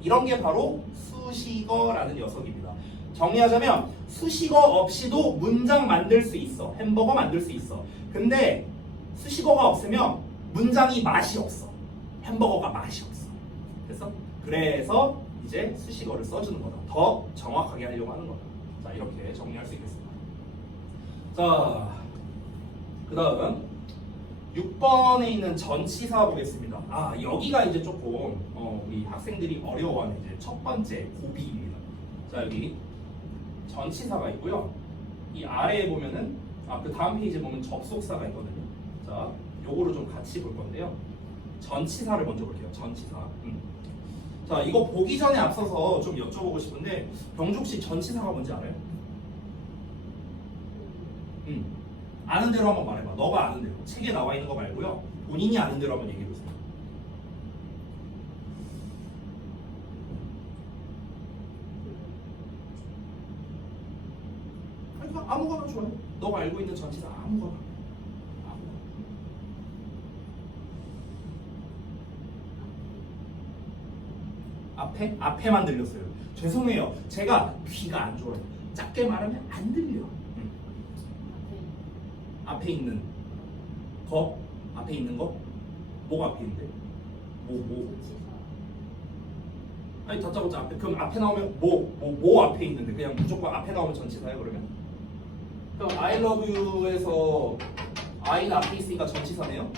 이런 게 바로 수식어라는 녀석입니다. 정리하자면 수식어 없이도 문장 만들 수 있어. 햄버거 만들 수 있어. 근데 수식어가 없으면 문장이 맛이 없어. 햄버거가 맛이 없어. 됐어? 그래서 이제 수식어를 써주는 거다. 더 정확하게 하려고 하는 거다. 자, 이렇게 정리할 수 있겠습니다. 자, 그 다음 6번에 있는 전치사 보겠습니다. 아, 여기가 이제 조금 우리 학생들이 어려워하는 이제 첫 번째 고비입니다. 자, 여기 전치사가 있고요. 이 아래에 보면은 그 다음 페이지에 보면 접속사가 있거든요. 자, 요거를 좀 같이 볼 건데요. 전치사를 먼저 볼게요. 전치사. 자, 이거 보기 전에 앞서서 좀 여쭤보고 싶은데 병죽 씨 전치사가 뭔지 알아요? 아는 대로 한번 말해봐. 너가 아는 대로. 책에 나와 있는 거 말고요. 본인이 아는 대로 한번 얘기해보세요. 그러니까 아무거나 좋아해. 너가 알고 있는 전치사 아무거나. 앞에만 들렸어요. 죄송해요. 제가 귀가 안 좋아요. 작게 말하면 안 들려. 앞에 있는 거? 앞에 있는 거? 뭐가 앞에 있는데? 뭐? 아니 다짜고짜 앞에 그럼 앞에 나오면 뭐 앞에 있는데 그냥 무조건 앞에 나오면 전치사야 그러면? 그럼 I love you에서 I는 앞에 있으니까 전치사네요?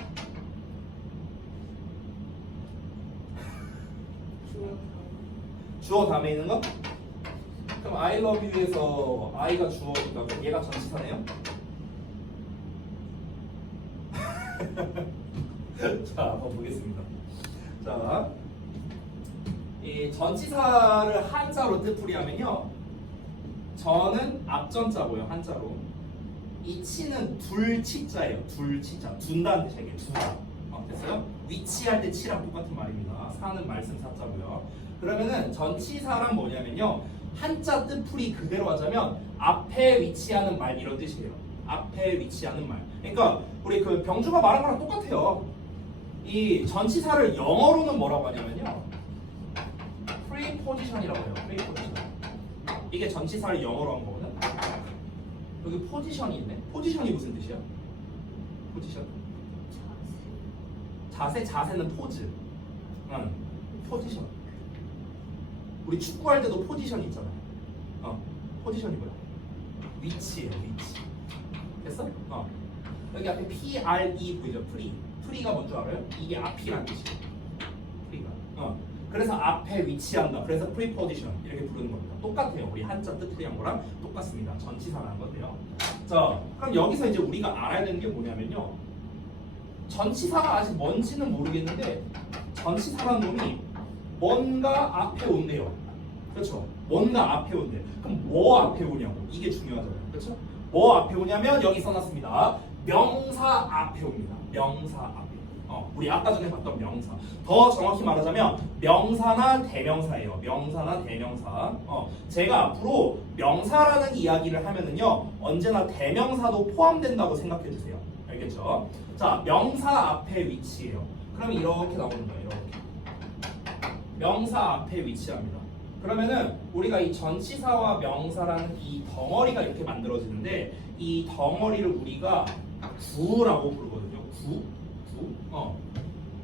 주어 다음에 있는 거? 그럼 I love you에서 I가 주어니까 그럼 얘가 전치사네요? 자, 한번 보겠습니다. 자, 이 전치사를 한자로 뜻풀이하면요. 저는 앞전자고요. 한자로. 이 치는 둘치자예요. 둘치자. 둔다는 뜻이에요. 이게 두다. 됐어요? 위치할 때 치랑 똑같은 말입니다. 사는 말씀 사자고요. 그러면은 전치사란 뭐냐면요. 한자 뜻풀이 그대로 하자면 앞에 위치하는 말 이런 뜻이에요. 앞에 위치하는 말. 그러니까 우리 그 병주가 말한 거랑 똑같아요. 이 전치사를 영어로는 뭐라고 하냐면요. preposition이라고 해요. preposition. 이게 전치사를 영어로 한 거거든. 여기 포지션이 있네. 포지션이 무슨 뜻이야? 포지션? 자세는 포즈. 응. 포지션. 우리 축구할 때도 포지션이 있잖아요. 포지션이 뭐야? 위치예요. 위치. 됐어? 여기 앞에 PRE 보이죠? 프리가 뭔지 알아요? 이게 앞이란 뜻이에요. 프리가. 그래서 앞에 위치한다. 그래서 preposition 이렇게 부르는 겁니다. 똑같아요. 우리 한자 뜻풀이한 거랑 똑같습니다. 전치사라는 건데요. 자, 그럼 여기서 이제 우리가 알아야 되는 게 뭐냐면요. 전치사가 아직 뭔지는 모르겠는데 전치사라는 놈이 뭔가 앞에 온대요. 그렇죠? 뭔가 앞에 온대. 그럼 뭐 앞에 오냐고. 이게 중요하잖아요. 그렇죠? 뭐 앞에 오냐면 여기 써놨습니다. 명사 앞에 옵니다. 명사 앞에. 우리 아까 전에 봤던 명사. 더 정확히 말하자면 명사나 대명사예요. 명사나 대명사. 제가 앞으로 명사라는 이야기를 하면은요. 언제나 대명사도 포함된다고 생각해 주세요. 알겠죠? 자, 명사 앞에 위치해요. 그러면 이렇게 나오는 거예요. 이렇게. 명사 앞에 위치합니다. 그러면은 우리가 이 전치사와 명사라는 이 덩어리가 이렇게 만들어지는데 이 덩어리를 우리가 구라고 부르거든요. 구.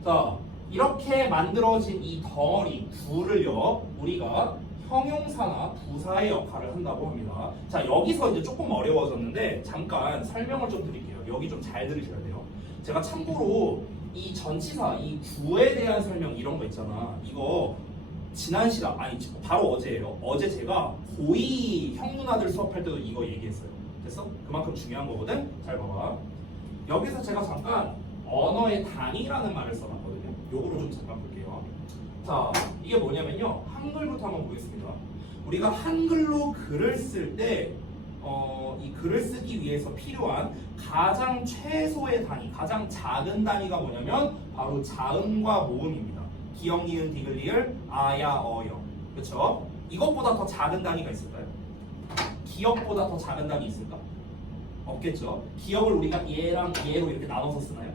자, 이렇게 만들어진 이 덩어리 구를요 우리가 형용사나 부사의 역할을 한다고 합니다. 자, 여기서 이제 조금 어려워졌는데 잠깐 설명을 좀 드릴게요. 여기 좀 잘 들으셔야 돼요. 제가 참고로 이 전치사, 이 구에 대한 설명 이런 거 있잖아. 이거 지난 시간 아니 바로 어제예요. 어제 제가 고2 형 누나들 수업할 때도 이거 얘기했어요. 됐어? 그만큼 중요한 거거든. 잘 봐봐. 여기서 제가 잠깐 언어의 단위라는 말을 써놨거든요. 요거를 좀 잠깐 볼게요. 자, 이게 뭐냐면요. 한글부터 한번 보겠습니다. 우리가 한글로 글을 쓸 때 이 글을 쓰기 위해서 필요한 가장 최소의 단위, 가장 작은 단위가 뭐냐면 바로 자음과 모음입니다. 기역, 니은, 디귿, 리을, 아야, 어여. 그렇죠? 이것보다 더 작은 단위가 있을까요? 기역보다 더 작은 단위 있을까? 없겠죠. 기역을 우리가 얘랑 얘로 이렇게 나눠서 쓰나요?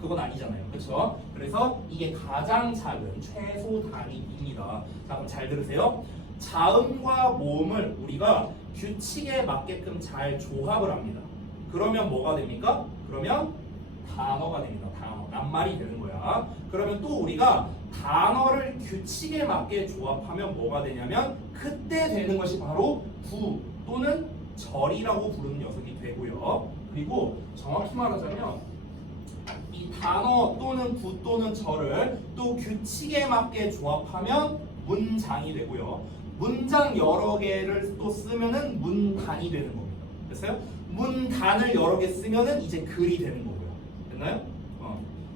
그건 아니잖아요. 그렇죠? 그래서 이게 가장 작은 최소 단위입니다. 자, 그럼 잘 들으세요. 자음과 모음을 우리가 규칙에 맞게끔 잘 조합을 합니다. 그러면 뭐가 됩니까? 그러면 단어가 됩니다. 단어. 낱말이 되는 거야. 그러면 또 우리가 단어를 규칙에 맞게 조합하면 뭐가 되냐면 그때 되는 것이 바로 구 또는 절이라고 부르는 녀석이 되고요. 그리고 정확히 말하자면 이 단어 또는 구 또는 절을 또 규칙에 맞게 조합하면 문장이 되고요. 문장 여러 개를 또 쓰면은 문단이 되는 겁니다. 됐어요? 문단을 여러 개 쓰면은 이제 글이 되는 거고요. 됐나요?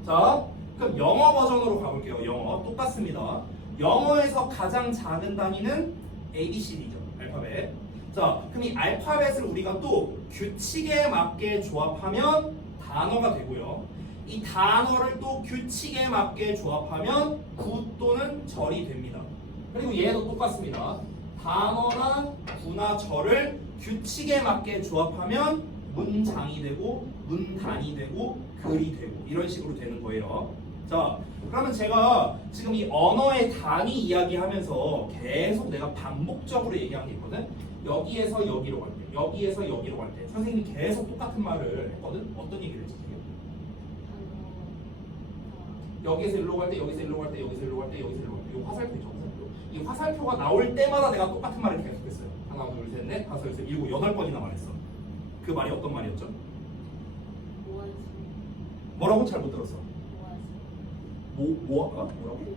자, 그럼 영어 버전으로 가볼게요. 영어 똑같습니다. 영어에서 가장 작은 단위는 ABCD죠. 알파벳. 자, 그럼 이 알파벳을 우리가 또 규칙에 맞게 조합하면 단어가 되고요. 이 단어를 또 규칙에 맞게 조합하면 구 또는 절이 됩니다. 그리고 얘도 똑같습니다. 단어나 구나 절을 규칙에 맞게 조합하면 문장이 되고 문단이 되고 글이 되고 이런 식으로 되는 거예요. 자, 그러면 제가 지금 이 언어의 단위 이야기하면서 계속 내가 반복적으로 얘기한 게 있거든. 여기에서 여기로 갈 때, 여기에서 여기로 갈 때 선생님이 계속 똑같은 말을 했거든. 어떤 얘기를 했지? 여기에서 일로 갈 때, 여기서 일로 갈 때, 여기서 일로 갈 때, 여기서 일로 갈 때. 이 화살표죠, 화살표. 이 화살표가 나올 때마다 내가 똑같은 말을 계속했어요. 하나, 둘, 셋, 넷, 다섯, 여섯, 일곱, 여덟 번이나 말했어. 그 말이 어떤 말이었죠? 뭐라고? 잘 못 들었어. 뭐 할까? 뭐라고?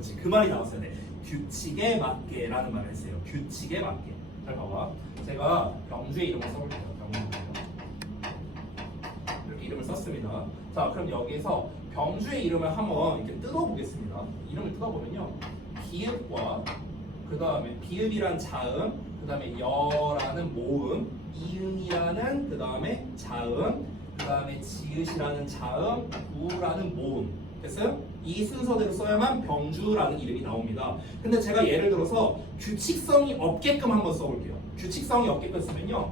그렇지. 그 말이 나왔어요. 네. 규칙에 맞게라는 말을 했어요. 규칙에 맞게. 잘 봐봐. 제가 병주의 이름을 써볼게요. 병주. 이렇게 이름을 썼습니다. 자, 그럼 여기에서 병주의 이름을 한번 이렇게 뜯어보겠습니다. 이름을 뜯어보면요, 비읍과 그 다음에 비읍이란 자음, 그 다음에 여라는 모음, 이응이라는 그 다음에 자음, 그 다음에 지읒이라는 자음, 우라는 모음. 됐어요? 이 순서대로 써야만 병주라는 이름이 나옵니다. 근데 제가 예를 들어서 규칙성이 없게끔 한번 써볼게요. 규칙성이 없게끔 쓰면요,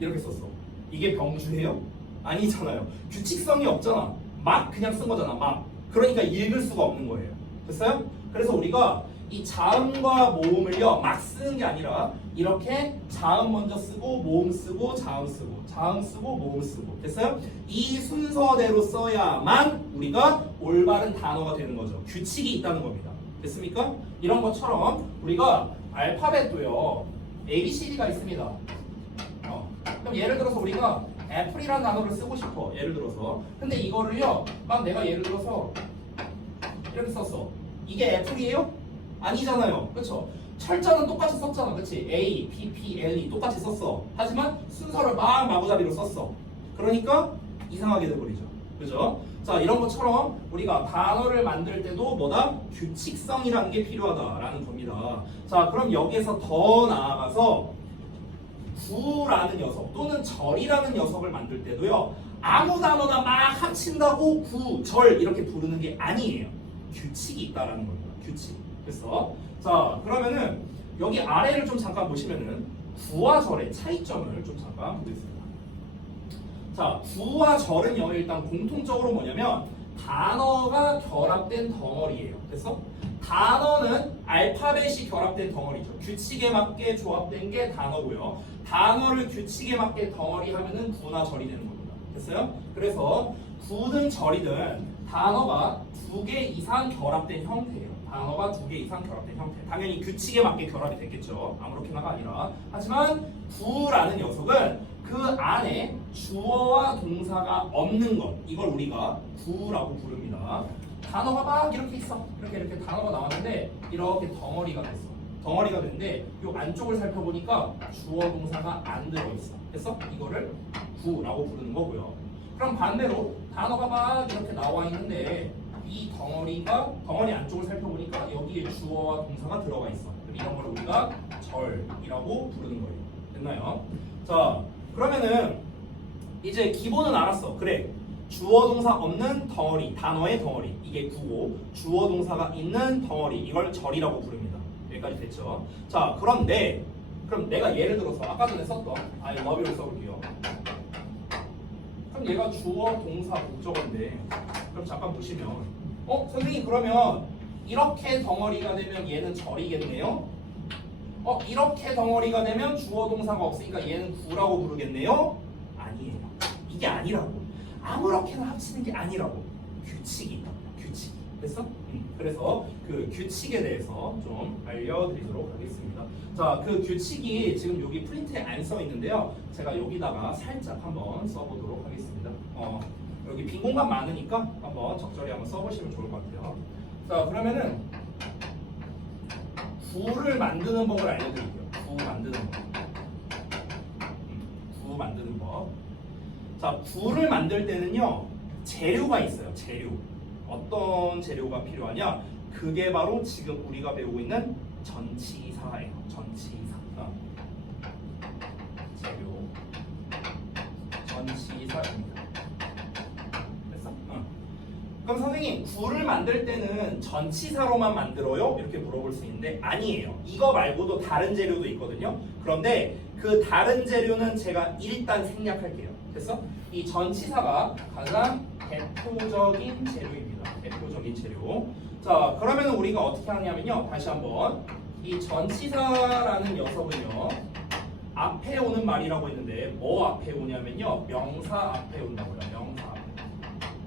이렇게 썼어. 이게 병주예요? 아니잖아요. 규칙성이 없잖아. 막 그냥 쓴 거잖아. 막. 그러니까 읽을 수가 없는 거예요. 됐어요? 그래서 우리가 이 자음과 모음을요, 막 쓰는 게 아니라 이렇게 자음 먼저 쓰고 모음 쓰고 자음 쓰고 자음 쓰고 모음 쓰고. 됐어요? 이 순서대로 써야만 우리가 올바른 단어가 되는 거죠. 규칙이 있다는 겁니다. 됐습니까? 이런 것처럼 우리가 알파벳도요, ABCD가 있습니다. 그럼 예를 들어서 우리가 애플이라는 단어를 쓰고 싶어. 예를 들어서. 근데 이거를요, 막 내가 예를 들어서 이렇게 썼어. 이게 애플이에요? 아니잖아요. 그렇죠? 철자는 똑같이 썼잖아. 그렇지? A, P, P, L, E 똑같이 썼어. 하지만 순서를 막 마구잡이로 썼어. 그러니까 이상하게 돼버리죠. 그죠? 자, 이런 것처럼 우리가 단어를 만들 때도 뭐다? 규칙성이라는 게 필요하다라는 겁니다. 자, 그럼 여기에서 더 나아가서 구라는 녀석 또는 절이라는 녀석을 만들 때도요, 아무 단어나 막 합친다고 구, 절 이렇게 부르는 게 아니에요. 규칙이 있다라는 겁니다. 규칙. 그래서 자, 그러면은 여기 아래를 좀 잠깐 보시면은 구와 절의 차이점을 좀 잠깐 보겠습니다. 자, 구와 절은요, 일단 공통적으로 뭐냐면 단어가 결합된 덩어리예요. 됐어? 단어는 알파벳이 결합된 덩어리죠. 규칙에 맞게 조합된 게 단어고요. 단어를 규칙에 맞게 덩어리 하면은 구나 절이 되는 겁니다. 됐어요? 그래서 구든 절이든 단어가 2개 이상 결합된 형태예요. 단어가 2개 이상 결합된 형태. 당연히 규칙에 맞게 결합이 됐겠죠. 아무렇게나가 아니라. 하지만 구라는 녀석은 그 안에 주어와 동사가 없는 것, 이걸 우리가 구라고 부릅니다. 단어가 막 이렇게 있어. 이렇게 단어가 나왔는데 이렇게 덩어리가 됐어. 덩어리가 됐는데 이 안쪽을 살펴보니까 주어 동사가 안 들어있어. 됐어? 이거를 구라고 부르는 거고요. 그럼 반대로 단어가 막 이렇게 나와 있는데 이 덩어리 안쪽을 살펴보니까 여기에 주어와 동사가 들어가 있어. 이런 걸 우리가 절이라고 부르는 거예요. 됐나요? 자, 그러면은 이제 기본은 알았어. 그래, 주어 동사 없는 덩어리, 단어의 덩어리, 이게 구고, 주어 동사가 있는 덩어리, 이걸 절이라고 부릅니다. 여기까지 됐죠? 자, 그런데 그럼 내가 예를 들어서 아까 전에 썼던 I love you를 써볼게요. 그럼 얘가 주어 동사 목적어인데, 그럼 잠깐 보시면 선생님, 그러면 이렇게 덩어리가 되면 얘는 절이겠네요? 이렇게 덩어리가 되면 주어 동사가 없으니까 얘는 구라고 부르겠네요? 아니에요. 이게 아니라고. 아무렇게나 합치는 게 아니라고. 규칙이 있다. 규칙. 됐어? 그래서 그 규칙에 대해서 좀 알려드리도록 하겠습니다. 자, 그 규칙이 지금 여기 프린트에 안 써 있는데요. 제가 여기다가 살짝 한번 써보도록 하겠습니다. 여기 빈 공간 많으니까 한번 적절히 한번 써보시면 좋을 것 같아요. 자, 그러면은 구를 만드는 법을 알려드릴게요. 구 만드는 법. 구 만드는 법. 자, 구를 만들 때는요, 재료가 있어요. 재료. 어떤 재료가 필요하냐? 그게 바로 지금 우리가 배우고 있는 전치사예요. 전치사. 재료. 전치사입니다. 됐어? 그럼 선생님, 구를 만들 때는 전치사로만 만들어요? 이렇게 물어볼 수 있는데 아니에요. 이거 말고도 다른 재료도 있거든요. 그런데 그 다른 재료는 제가 일단 생략할게요. 됐어? 이 전치사가 가장 대표적인 재료입니다. 대표적인 재료. 자, 그러면 우리가 어떻게 하냐면요. 다시 한번 이 전치사라는 녀석은요, 앞에 오는 말이라고 했는데 뭐 앞에 오냐면요, 명사 앞에 온다고요. 명사 앞에.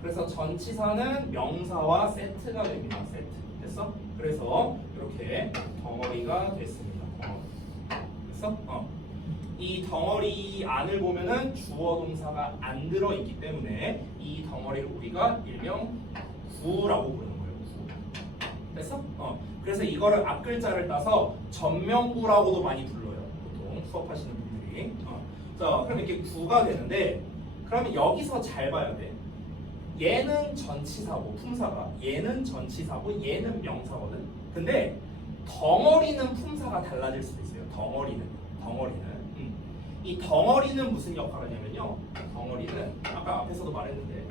그래서 전치사는 명사와 세트가 됩니다. 세트. 됐어? 그래서 이렇게 덩어리가 됐습니다. 됐어? 이 덩어리 안을 보면은 주어 동사가 안 들어있기 때문에 이 덩어리를 우리가 일명 구라고 부르는 거예요. 구. 됐어? 그래서 이거를 앞글자를 따서 전명구라고도 많이 불러요. 보통 수업하시는 분들이. 자, 그럼 이렇게 구가 되는데, 그러면 여기서 잘 봐야 돼. 얘는 전치사고 품사가, 얘는 전치사고 얘는 명사거든. 근데 덩어리는 품사가 달라질 수도 있어요. 덩어리는. 이 덩어리는 무슨 역할을 하냐면요. 덩어리는 아까 앞에서도 말했는데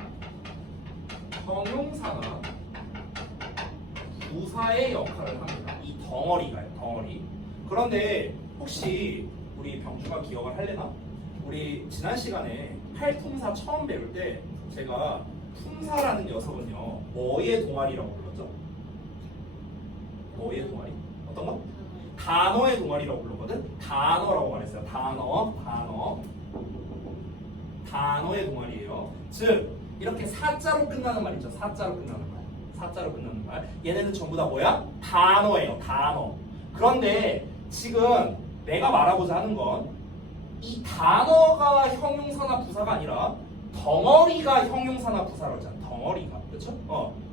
형용사나 부사의 역할을 합니다. 이 덩어리가요. 덩어리. 그런데 혹시 우리 병주가 기억을 할래나? 우리 지난 시간에 팔품사 처음 배울 때 제가 품사라는 녀석은요 뭐의 동아리라고 불렀죠? 뭐의 동아리? 어떤 거? 단어의 동아리라고 불렀거든? 단어라고 말했어요. 단어의 동아리예요. 즉 이렇게 사자로 끝나는 말 있죠? 사자로 끝나는 말. 얘네는 전부 다 뭐야? 단어예요. 단어. 그런데 지금 내가 말하고자 하는 건 이 단어가 형용사나 부사가 아니라 덩어리가 형용사나 부사라잖아. 덩어리가. 그렇죠?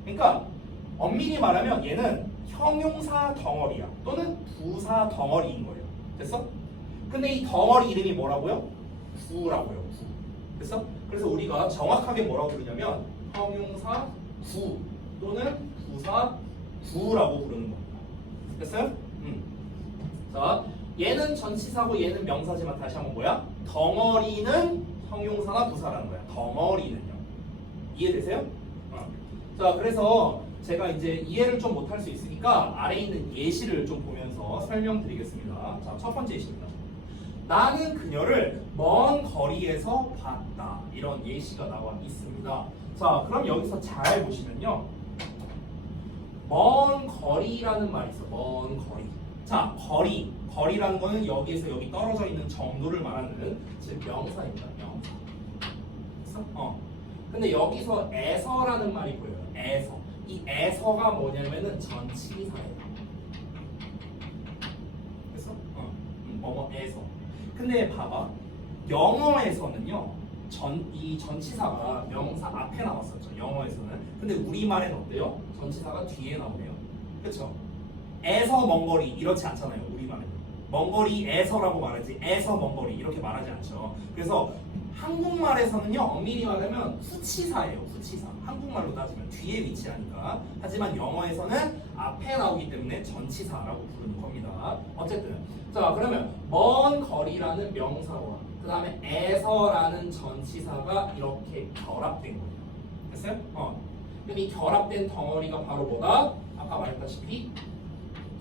그러니까 엄밀히 말하면 얘는 형용사 덩어리야. 또는 부사 덩어리인 거예요. 됐어? 근데 이 덩어리 이름이 뭐라고요? 구라고요. 구. 됐어? 그래서 우리가 정확하게 뭐라고 부르냐면 형용사 구 또는 부사 구라고 부르는 겁니다. 됐어요? 자, 얘는 전치사고 얘는 명사지만 다시 한번 뭐야? 덩어리는 형용사나 부사라는 거야. 덩어리는요. 이해되세요? 자, 그래서 제가 이제 이해를 좀 못할 수 있으니까 아래에 있는 예시를 좀 보면서 설명드리겠습니다. 자, 첫 번째 예시입니다. 나는 그녀를 먼 거리에서 봤다. 이런 예시가 나와 있습니다. 자, 그럼 여기서 잘 보시면요. 먼 거리라는 말이 있어. 먼 거리. 자, 거리라는 거는 여기에서 여기 떨어져 있는 정도를 말하는 즉 명사입니다. 명사. 근데 여기서 에서라는 말이 보여요. 에서. 이 에서가 뭐냐면은 전치사예요. 그래서 에서. 근데 봐봐. 영어에서는요. 이 전치사가 명사 앞에 나왔었죠. 영어에서는. 근데 우리말에는 어때요? 전치사가 뒤에 나오네요. 그렇죠? 에서 먼거리 이렇지 않잖아요. 우리말에는. 먼거리에서라고 말하지 에서 먼거리 이렇게 말하지 않죠. 그래서 한국말에서는요. 엄밀히 말하면 후치사예요. 후치사. 한국말로 따지면 뒤에 위치하니까. 하지만 영어에서는 앞에 나오기 때문에 전치사라고 부르는 겁니다. 어쨌든 자, 그러면 먼 거리라는 명사와 그 다음에 에서라는 전치사가 이렇게 결합된 거예요. 됐어요? 그럼 이 결합된 덩어리가 바로 뭐다? 아까 말했다시피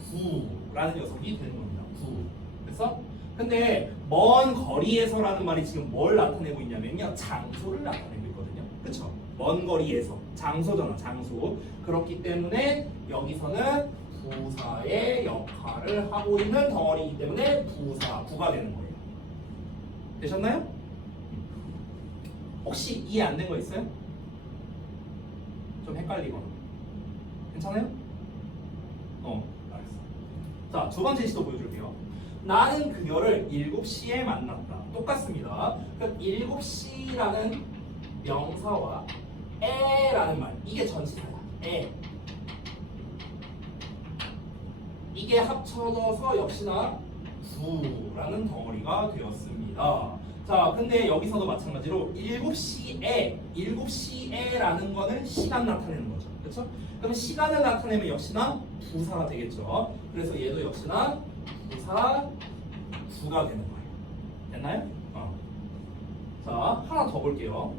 구라는 녀석이 되는 겁니다. 구. 그래서 근데 먼 거리에서라는 말이 지금 뭘 나타내고 있냐면요. 장소를 나타내고 있거든요. 그렇죠? 먼 거리에서. 장소잖아. 장소. 그렇기 때문에 여기서는 부사의 역할을 하고 있는 덩어리이기 때문에 부가 되는 거예요. 되셨나요? 혹시 이해 안 된 거 있어요? 좀 헷갈리거나. 괜찮아요? 알겠어. 자, 두 번째 시도 보여줄게요. 나는 그녀를 7시에 만났다. 똑같습니다. 그럼 7시라는 명사와 에라는 말, 이게 전치사야. 에. 이게 합쳐져서 역시나 구라는 덩어리가 되었습니다. 자, 근데 여기서도 마찬가지로 7시에라는 거는 시간 나타내는 거죠. 그렇죠? 그럼 시간을 나타내면 역시나 부사가 되겠죠. 그래서 얘도 역시나 부사 구가 되는 거예요. 됐나요? 자, 하나 더 볼게요.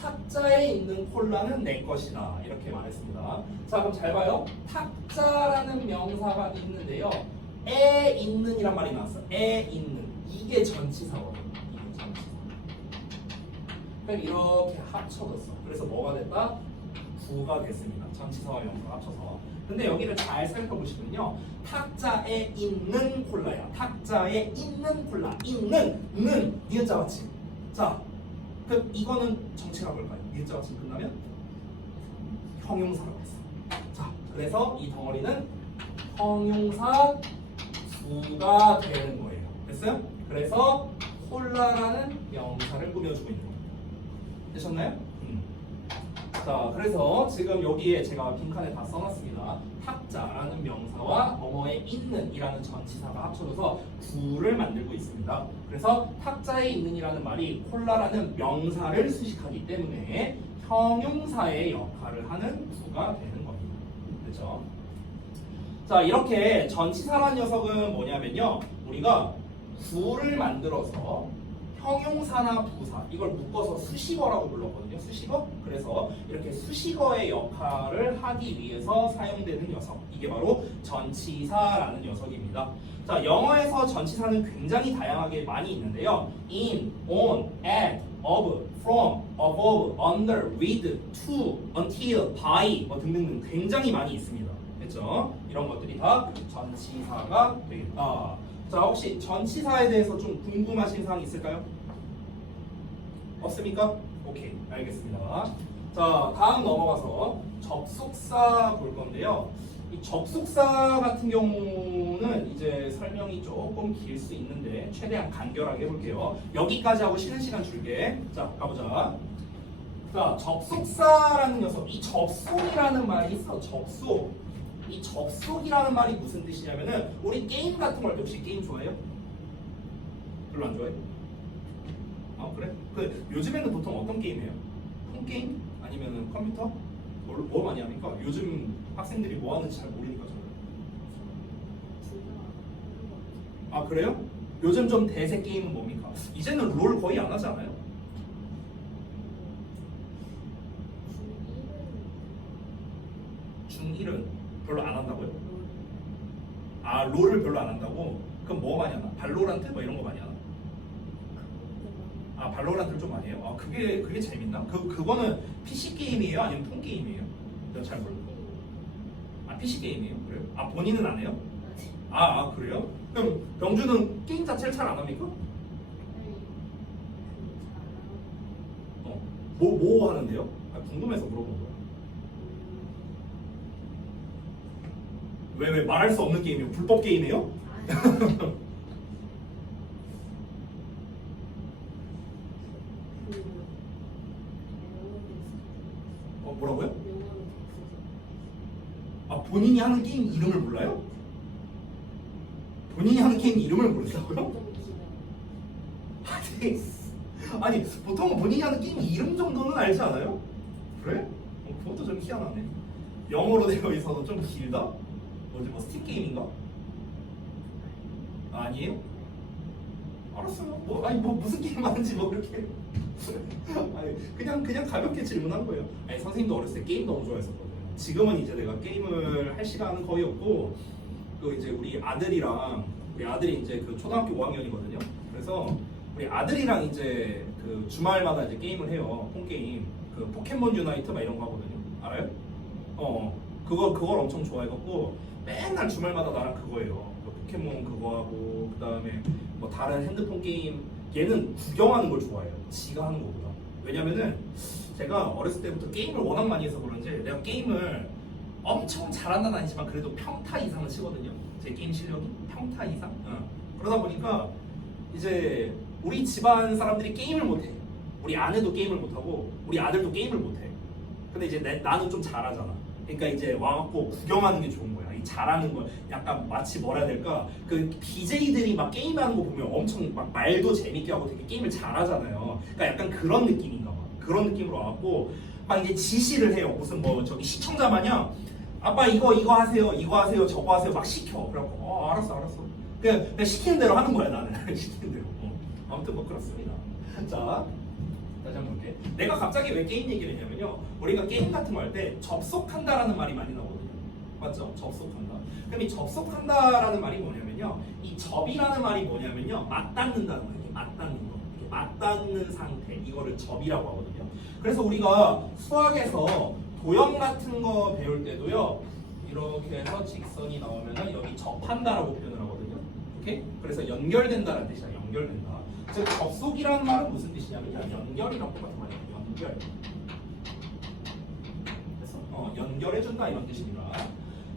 탁자에 있는 콜라는 내 것이다. 이렇게 말했습니다. 자, 그럼 잘 봐요. 탁자라는 명사가 있는데요. 에 있는이란 말이 나왔어. 에 있는. 이게 전치사거든요. 이게 전치사. 그럼 이렇게 합쳐졌어. 그래서 뭐가 됐다? 구가 됐습니다. 전치사와 명사가 합쳐서. 근데 여기를 잘 살펴보시면요. 탁자에 있는 콜라야. 탁자에 있는 콜라. 있는, 는, 니은자 받침. 자, 그럼 이거는 정체가 뭘까요? 니은자 받침 끝나면 형용사라고 했어. 자, 그래서 이 덩어리는 형용사 구가 되는 거예요. 됐어요? 그래서 콜라라는 명사를 꾸며주고 있는 겁니다. 되셨나요? 자, 그래서 지금 여기에 제가 빈칸에 다 써놨습니다. 탁자라는 명사와 뭐뭐에 있는 이라는 전치사가 합쳐져서 구를 만들고 있습니다. 그래서 탁자에 있는이라는 말이 콜라라는 명사를 수식하기 때문에 형용사의 역할을 하는 구가 되는 겁니다. 그렇죠? 자, 이렇게 전치사라는 녀석은 뭐냐면요, 우리가 구를 만들어서 형용사나 부사 이걸 묶어서 수식어라고 불렀거든요. 수식어? 그래서 이렇게 수식어의 역할을 하기 위해서 사용되는 녀석, 이게 바로 전치사라는 녀석입니다. 자, 영어에서 전치사는 굉장히 다양하게 많이 있는데요. in, on, at, of, from, above, under, with, to, until, by 뭐 등등등 굉장히 많이 있습니다. 그렇죠? 이런 것들이 다 전치사가 되겠다. 자, 혹시 전치사에 대해서 좀 궁금하신 사항 있을까요? 없습니까? 오케이, 알겠습니다. 자, 다음 넘어가서 접속사 볼 건데요. 이 접속사 같은 경우는 이제 설명이 조금 길 수 있는데 최대한 간결하게 해볼게요. 여기까지 하고 쉬는 시간 줄게. 자, 가보자. 자, 접속사라는 녀석, 이 접속이라는 말이 있어. 접속. 이 접속이라는 말이 무슨 뜻이냐면은, 우리 게임 같은 거 할 때 혹시 게임 좋아해요? 별로 안 좋아해? 아, 그래? 요즘에는 보통 어떤 게임 해요? 폰 게임? 아니면 컴퓨터? 뭘 많이 합니까? 요즘 학생들이 뭐 하는지 잘 모르니까 저는. 아, 그래요? 요즘 좀 대세 게임은 뭡니까? 이제는 롤 거의 안 하지 않아요? 중1은 별로 안 한다고요? 아, 롤을 별로 안 한다고? 그럼 뭐 많이 하나? 발로란트? 뭐 이런 거 많이 하나? 아, 발로란트를 좀 많이 해요? 아, 그게 재밌나? 그거는 PC 게임이에요? 아니면 폰 게임이에요? 내가 잘 몰라. 아, PC 게임이에요? 그래요? 아, 본인은 안 해요? 아, 그래요? 그럼 병주는 게임 자체를 잘 안 합니까? 뭐 하는데요? 아, 궁금해서 물어본 거예요. 왜 말할 수 없는 게임이요? 불법 게임이에요? 뭐라고요? 아, 본인이 하는 게임 이름을 몰라요? 본인이 하는 게임 이름을 모른다고요? 아니, 보통은 본인이 하는 게임 이름 정도는 알지 않아요? 그래? 그것도 좀 희한하네. 영어로 되어 있어서 좀 길다? 뭐지, 뭐 스팀 게임인가? 아니에요? 알았어요. 뭐 무슨 게임 하는지 뭐 그렇게. 아니, 그냥 가볍게 질문한 거예요. 아니, 선생님도 어렸을 때 게임 너무 좋아했었거든요. 지금은 이제 내가 게임을 할 시간은 거의 없고, 그 이제 우리 아들이 이제 그 초등학교 5학년이거든요. 그래서 우리 아들이랑 이제 그 주말마다 이제 게임을 해요. 폰 게임. 그 포켓몬 유나이트 막 이런 거 하거든요. 알아요? 그걸 엄청 좋아해갖고 맨날 주말마다 나랑 그거 해요. 포켓몬 그거 하고, 그 다음에 뭐 다른 핸드폰 게임. 얘는 구경하는 걸 좋아해요. 지가 하는 것보다. 왜냐면은 제가 어렸을 때부터 게임을 워낙 많이 해서 그런지 내가 게임을 엄청 잘한다는 아니지만 그래도 평타 이상은 치거든요. 제 게임 실력이 평타 이상. 그러다 보니까 이제 우리 집안 사람들이 게임을 못해. 우리 아내도 게임을 못하고 우리 아들도 게임을 못해. 근데 이제 나는 좀 잘하잖아. 그러니까 이제 와갖고 구경하는 게 좋은 거야. 이 잘하는 거 약간 마치 뭐라 해야 될까? 그 BJ들이 막 게임하는 거 보면 엄청 막 말도 재밌게 하고 되게 게임을 잘하잖아요. 그러니까 약간 그런 느낌인가 봐. 그런 느낌으로 와갖고 막 이제 지시를 해요. 무슨 뭐 저기 시청자 마냥 아빠 이거 하세요, 저거 하세요 막 시켜. 그래갖고 알았어. 그냥 시키는 대로 하는 거야 나는. 시키는 대로. 아무튼 뭐 그렇습니다. 자, 다시 한번 볼게. 내가 갑자기 왜 게임 얘기를 했냐면요. 우리가 게임 같은 거 할 때 접속한다라는 말이 많이 나오거든요. 맞죠? 접속한다. 그럼 이 접속한다라는 말이 뭐냐면요. 이 접이라는 말이 뭐냐면요. 맞닿는다는 거예요. 맞닿는 거. 맞닿는 상태. 이거를 접이라고 하거든요. 그래서 우리가 수학에서 도형 같은 거 배울 때도요. 이렇게 해서 직선이 나오면은 여기 접한다라고 표현을 하거든요. 오케이? 그래서 연결된다라는 뜻이야. 연결된다. 즉 접속이라는 말은 무슨 뜻이냐면요. 연결이랑 똑같은 말이에요. 연결. 그래서 연결해준다 이런 뜻입니다.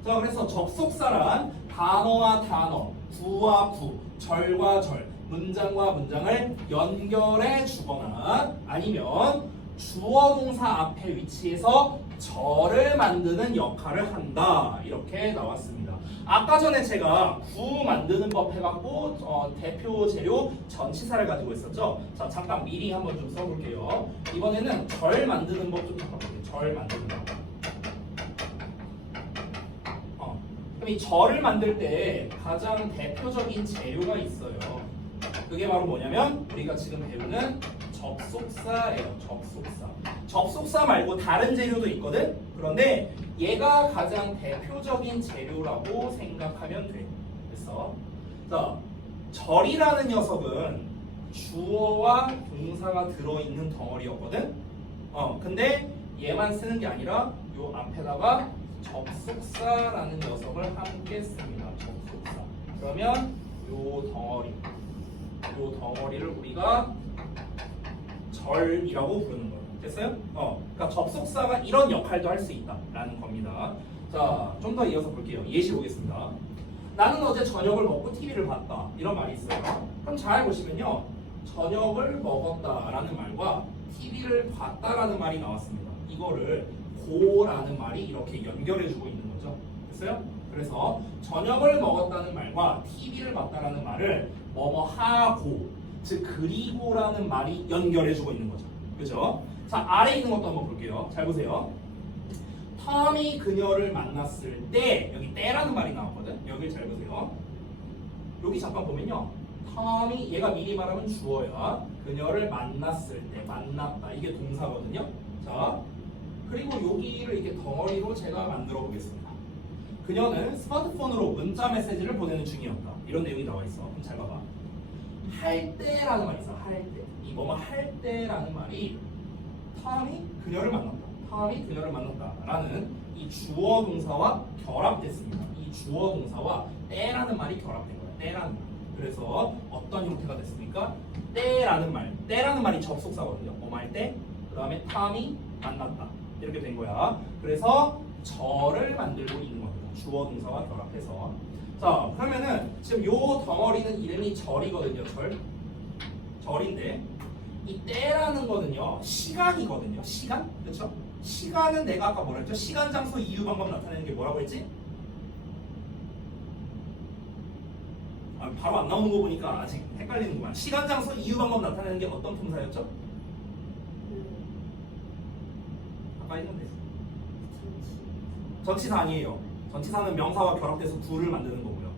자, 그래서 접속사란 단어와 단어, 구와 구, 절과 절, 문장과 문장을 연결해 주거나 아니면 주어 동사 앞에 위치해서 절을 만드는 역할을 한다. 이렇게 나왔습니다. 아까 전에 제가 구 만드는 법 해갖고 대표 재료 전치사를 가지고 있었죠. 자, 잠깐 미리 한번 좀 써볼게요. 이번에는 절 만드는 법 좀 잠깐 볼게요. 절 만드는 법. 그럼 이 절을 만들 때 가장 대표적인 재료가 있어요. 그게 바로 뭐냐면 우리가 지금 배우는 접속사예요. 접속사. 접속사 말고 다른 재료도 있거든. 그런데 얘가 가장 대표적인 재료라고 생각하면 돼. 그래서 자, 절이라는 녀석은 주어와 동사가 들어있는 덩어리였거든. 근데 얘만 쓰는 게 아니라 요 앞에다가 접속사라는 녀석을 함께 씁니다. 접속사. 그러면 요 덩어리를 우리가 절이라고 부르는 거예요. 됐어요? 그러니까 접속사가 이런 역할도 할 수 있다라는 겁니다. 자, 좀 더 이어서 볼게요. 예시 보겠습니다. 나는 어제 저녁을 먹고 TV를 봤다. 이런 말이 있어요. 그럼 잘 보시면요. 저녁을 먹었다라는 말과 TV를 봤다라는 말이 나왔습니다. 이거를 고라는 말이 이렇게 연결해주고 있는 거죠. 됐어요? 그래서 저녁을 먹었다는 말과 TV를 봤다라는 말을 뭐뭐하고, 즉 그리고라는 말이 연결해주고 있는 거죠. 그죠? 자, 아래에 있는 것도 한번 볼게요. 잘 보세요. 텀이 그녀를 만났을 때, 여기 때라는 말이 나왔거든. 여기 잘 보세요. 여기 잠깐 보면요. 텀이, 얘가 미리 말하면 주어야. 그녀를 만났을 때, 만났다. 이게 동사거든요. 자, 그리고 여기를 이렇게 덩어리로 제가 만들어 보겠습니다. 그녀는 스마트폰으로 문자 메시지를 보내는 중이었다. 이런 내용이 나와 있어. 그럼 잘 봐봐. 할 때라는 말이 있어. 할 때. 이 뭐뭐 할 때라는 말이 텀이 그녀를 만났다. 텀이 그녀를 만났다라는 이 주어 동사와 결합됐습니다. 이 주어 동사와 때라는 말이 결합된 거야. 때라는 말. 그래서 어떤 형태가 됐습니까? 때라는 말. 때라는 말이 접속사거든요. 뭐뭐 할 때. 그 다음에 텀이 만났다. 이렇게 된 거야. 그래서 절을 만들고 있는 겁니다. 주어 동사와 결합해서. 자, 그러면은 지금 요 덩어리는 이름이 절이거든요. 절인데 이 때라는 거는요 시간이거든요. 시간, 그렇죠? 시간은 내가 아까 뭐라 했죠? 시간, 장소, 이유, 방법 나타내는 게 뭐라고 했지? 바로 안 나오는 거 보니까 아직 헷갈리는구만. 시간, 장소, 이유, 방법 나타내는 게 어떤 품사였죠? 아까 했는데 전치사 아니에요. 전치사는 명사와 결합돼서 부를 만드는 거고요.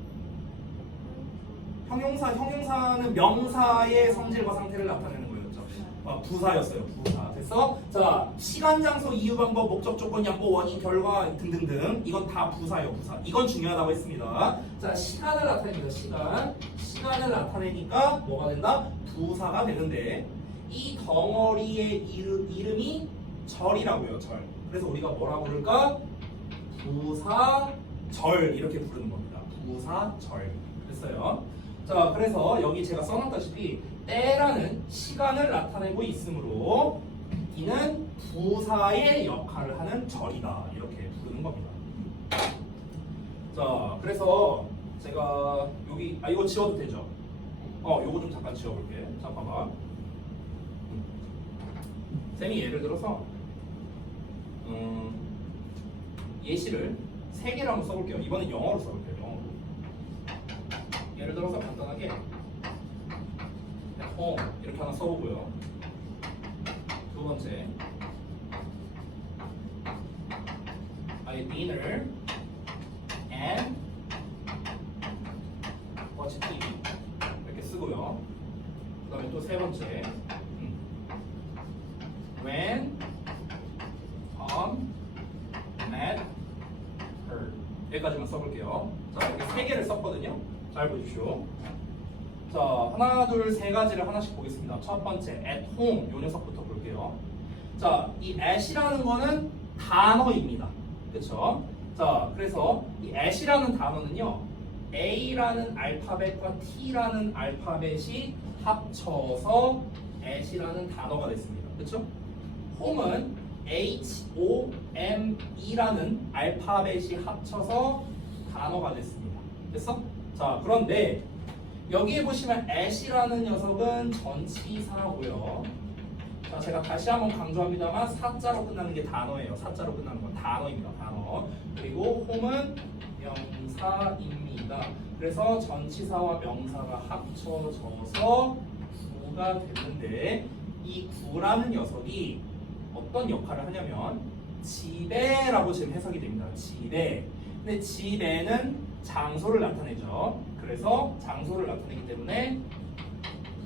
형용사는 명사의 성질과 상태를 나타내는 거였죠. 부사였어요. 부사. 됐어? 자, 시간, 장소, 이유, 방법, 목적, 조건, 양보, 원인, 결과 등등등 이건 다 부사예요. 부사. 이건 중요하다고 했습니다. 자, 시간을 나타냅니다. 시간을 나타내니까 뭐가 된다? 부사가 되는데 이 덩어리의 이름이 절이라고요. 절. 그래서 우리가 뭐라고 부를까? 부사절 이렇게 부르는 겁니다. 부사절. 됐어요? 자, 그래서 여기 제가 써놨다시피 때라는 시간을 나타내고 있으므로 이는 부사의 역할을 하는 절이다. 이렇게 부르는 겁니다. 자, 그래서 제가 여기 이거 지워도 되죠? 요거 좀 잠깐 지워볼게. 잠깐만. 쌤이 예를 들어서 예시를 3개를 한번 써볼게요. 이번엔 영어로 써볼게요. 영어로. 예를 들어서 간단하게 home 이렇게 하나 써보고요. 두 번째 I dinner and watch TV 이렇게 쓰고요. 그 다음에 또 세 번째 when Tom met her 여기까지만 써볼게요. 자, 이렇게 3개를 썼거든요. 잘 보십시오. 자, 하나, 둘, 세 가지를 하나씩 보겠습니다. 첫 번째, at home 요 녀석부터 볼게요. 자, 이 at이라는 거는 단어입니다. 그렇죠? 자, 그래서 이 at이라는 단어는요, A라는 알파벳과 T라는 알파벳이 합쳐서 at이라는 단어가 됐습니다. 그렇죠? home은 HOME라는 알파벳이 합쳐서 단어가 됐습니다. 됐어? 자, 그런데 여기에 보시면 at이라는 녀석은 전치사고요. 자, 제가 다시 한번 강조합니다만 사자로 끝나는 게 단어예요. 사자로 끝나는 건 단어입니다. 단어. 그리고 홈은 명사입니다. 그래서 전치사와 명사가 합쳐져서 구가 됐는데 이 구라는 녀석이 어떤 역할을 하냐면 집에라고 지금 해석이 됩니다. 집에. 근데 집에는 장소를 나타내죠. 그래서 장소를 나타내기 때문에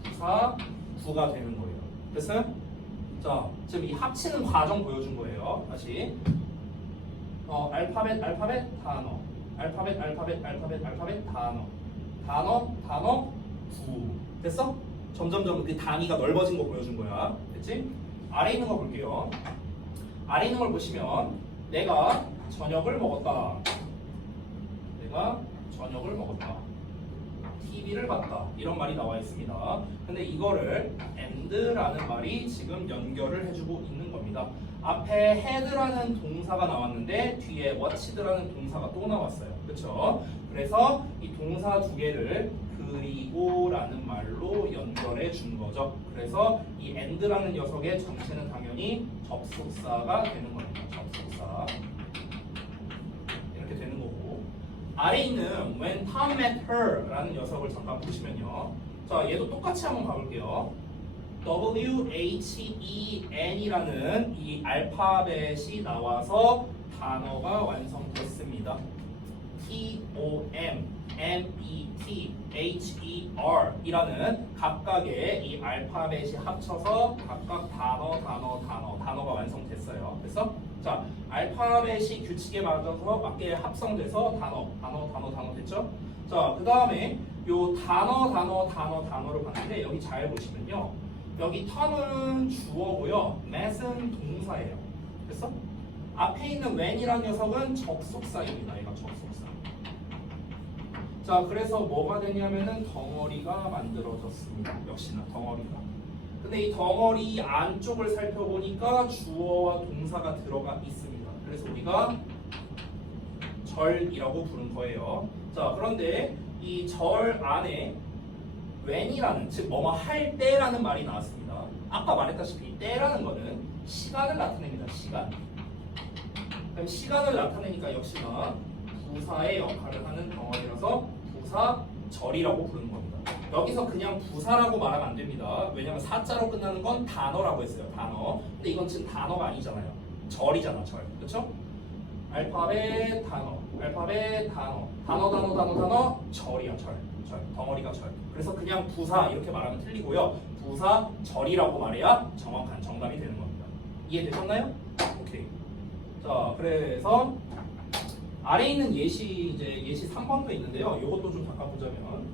부사 구가 되는 거예요. 됐어요? 자, 지금 이 합치는 과정 보여준 거예요. 다시 알파벳 단어, 알파벳 단어 구. 됐어? 점점점 그 단위가 넓어진 거 보여준 거야. 됐지? 아래 있는 거 볼게요. 아래 있는 걸 보시면 내가 저녁을 먹었다. 내가 저녁을 먹었다. TV를 봤다. 이런 말이 나와 있습니다. 근데 이거를 and라는 말이 지금 연결을 해주고 있는 겁니다. 앞에 had라는 동사가 나왔는데 뒤에 watched라는 동사가 또 나왔어요. 그렇죠? 그래서 이 동사 두 개를 그리고라는 말로 연결해 준 거죠. 그래서 이 and라는 녀석의 정체는 당연히 접속사가 되는 겁니다. 접속사. 이렇게 되는 거고. 아래 있는 when Tom met her 라는 녀석을 잠깐 보시면요. 자, 얘도 똑같이 한번 가볼게요. WHEN이라는 이 알파벳이 나와서 단어가 완성됐습니다. TOMMETHER 이라는 각각의 이 알파벳이 합쳐서 각각 단어가 완성됐어요. 됐어? 자, 알파벳이 규칙에 맞게 합성돼서 단어 됐죠? 자, 그 다음에 요 단어를 봤는데 여기 잘 보시면요. 여기 턴은 주어고요. met은 동사예요. 됐어? 앞에 있는 when이라는 녀석은 접속사입니다. 얘가 접속사. 자, 그래서 뭐가 되냐면은 덩어리가 만들어졌습니다. 역시나 덩어리가. 근데 이 덩어리 안쪽을 살펴보니까 주어와 동사가 들어가 있습니다. 그래서 우리가 절이라고 부른 거예요. 자, 그런데 이 절 안에 when이라는, 즉 뭐뭐 할 때라는 말이 나왔습니다. 아까 말했다시피 때라는 거는 시간을 나타냅니다. 시간. 그럼 시간을 나타내니까 역시나 부사의 역할을 하는 덩어리라서 부사절이라고 부르는 겁니다. 여기서 그냥 부사라고 말하면 안 됩니다. 왜냐면 사자로 끝나는 건 단어라고 했어요. 단어. 근데 이건 지금 단어가 아니잖아요. 절이잖아. 절. 그렇죠? 알파벳 단어, 단어, 절이야. 절. 덩어리가 절. 그래서 그냥 부사 이렇게 말하면 틀리고요. 부사 절이라고 말해야 정확한 정답이 되는 겁니다. 이해되셨나요? 오케이. 자, 그래서 아래에 있는 예시 3번도 있는데요. 이것도 좀 잠깐 보자면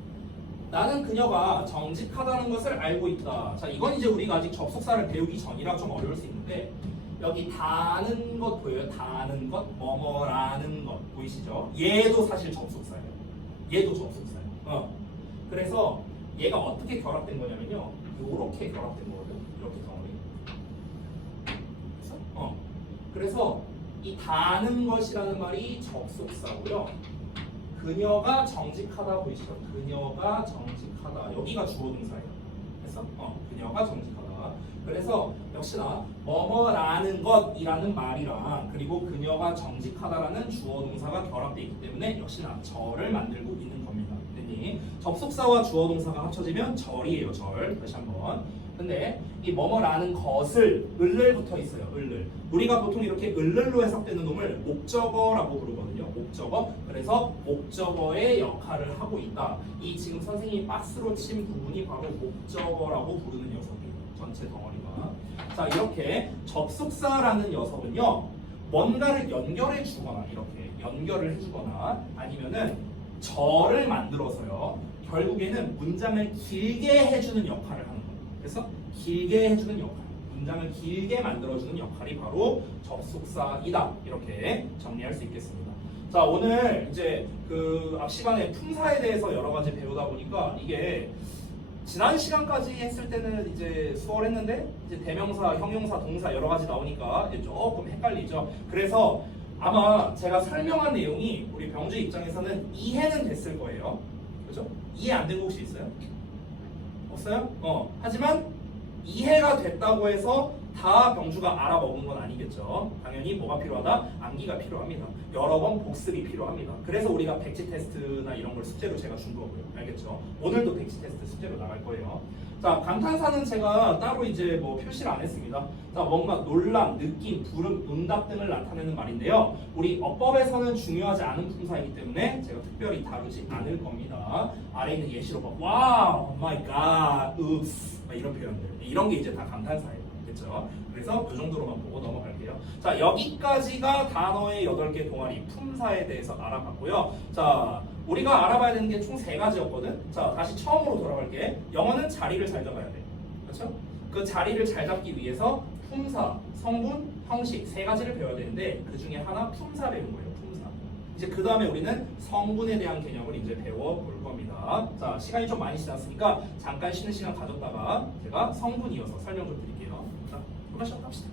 나는 그녀가 정직하다는 것을 알고 있다. 자, 이건 이제 우리가 아직 접속사를 배우기 전이라 좀 어려울 수 있는데 여기 다는 것 보여요? 다는 것, 뭐뭐라는 것 보이시죠? 얘도 사실 접속사예요. 얘도 접속사예요. 그래서 얘가 어떻게 결합된 거냐면요. 이렇게 결합된 거거든요. 이렇게 덩어리. 그래서 이 다는 것이라는 말이 접속사고요. 그녀가 정직하다 보이시죠? 그녀가 정직하다. 여기가 주어 동사예요. 그래서 그녀가 정직하다. 그래서 역시나 뭐뭐라는 것이라는 말이랑 그리고 그녀가 정직하다라는 주어 동사가 결합되어 있기 때문에 역시나 절을 만들고 있는 겁니다. 그러니 접속사와 주어 동사가 합쳐지면 절이에요. 절. 다시 한번. 근데 이 뭐뭐라는 것을 을을 붙어 있어요. 을을. 우리가 보통 이렇게 을을로 해석되는 놈을 목적어라고 부르거든요. 목적어. 그래서 목적어의 역할을 하고 있다. 이 지금 선생님이 박스로 친 부분이 바로 목적어라고 부르는 녀석이에요. 전체 덩어리가. 자, 이렇게 접속사라는 녀석은요. 뭔가를 연결해 주거나 이렇게 연결을 해 주거나 아니면은 절을 만들어서요. 결국에는 문장을 길게 해주는 역할을 하는 거예요. 그래서 길게 해주는 역할, 문장을 길게 만들어주는 역할이 바로 접속사이다. 이렇게 정리할 수 있겠습니다. 자, 오늘 이제 그 앞 시간에 품사에 대해서 여러 가지 배우다 보니까 이게 지난 시간까지 했을 때는 이제 수월했는데 이제 대명사, 형용사, 동사 여러 가지 나오니까 이제 조금 헷갈리죠. 그래서 아마 제가 설명한 내용이 우리 병주 입장에서는 이해는 됐을 거예요. 그죠? 이해 안 된 거 혹시 있어요? 없어요? 하지만 이해가 됐다고 해서 다 병주가 알아먹은 건 아니겠죠. 당연히 뭐가 필요하다? 암기가 필요합니다. 여러 번 복습이 필요합니다. 그래서 우리가 백지 테스트나 이런 걸 숙제로 제가 준 거고요. 알겠죠? 오늘도 백지 테스트 숙제로 나갈 거예요. 자, 감탄사는 제가 따로 이제 뭐 표시를 안 했습니다. 자, 뭔가 논란, 느낌, 부름, 응답 등을 나타내는 말인데요. 우리 어법에서는 중요하지 않은 품사이기 때문에 제가 특별히 다루지 않을 겁니다. 아래 있는 예시로 봐. 와우, 마이 갓, 읍스 이런 표현들. 이런 게 이제 다 감탄사예요. 그렇죠? 그래서 이 정도로만 보고 넘어갈게요. 자, 여기까지가 단어의 8개 동아리 품사에 대해서 알아봤고요. 자, 우리가 알아봐야 되는 게 총 3가지였거든. 자, 다시 처음으로 돌아갈게. 영어는 자리를 잘 잡아야 돼. 그렇죠? 그 자리를 잘 잡기 위해서 품사, 성분, 형식 3가지를 배워야 되는데 그 중에 하나 품사 배운 거예요. 품사. 이제 그 다음에 우리는 성분에 대한 개념을 이제 배워볼 겁니다. 자, 시간이 좀 많이 지났으니까 잠깐 쉬는 시간 가졌다가 제가 성분 이어서 설명 좀 드릴게요. 자, 잠깐 쉬었다 합시다.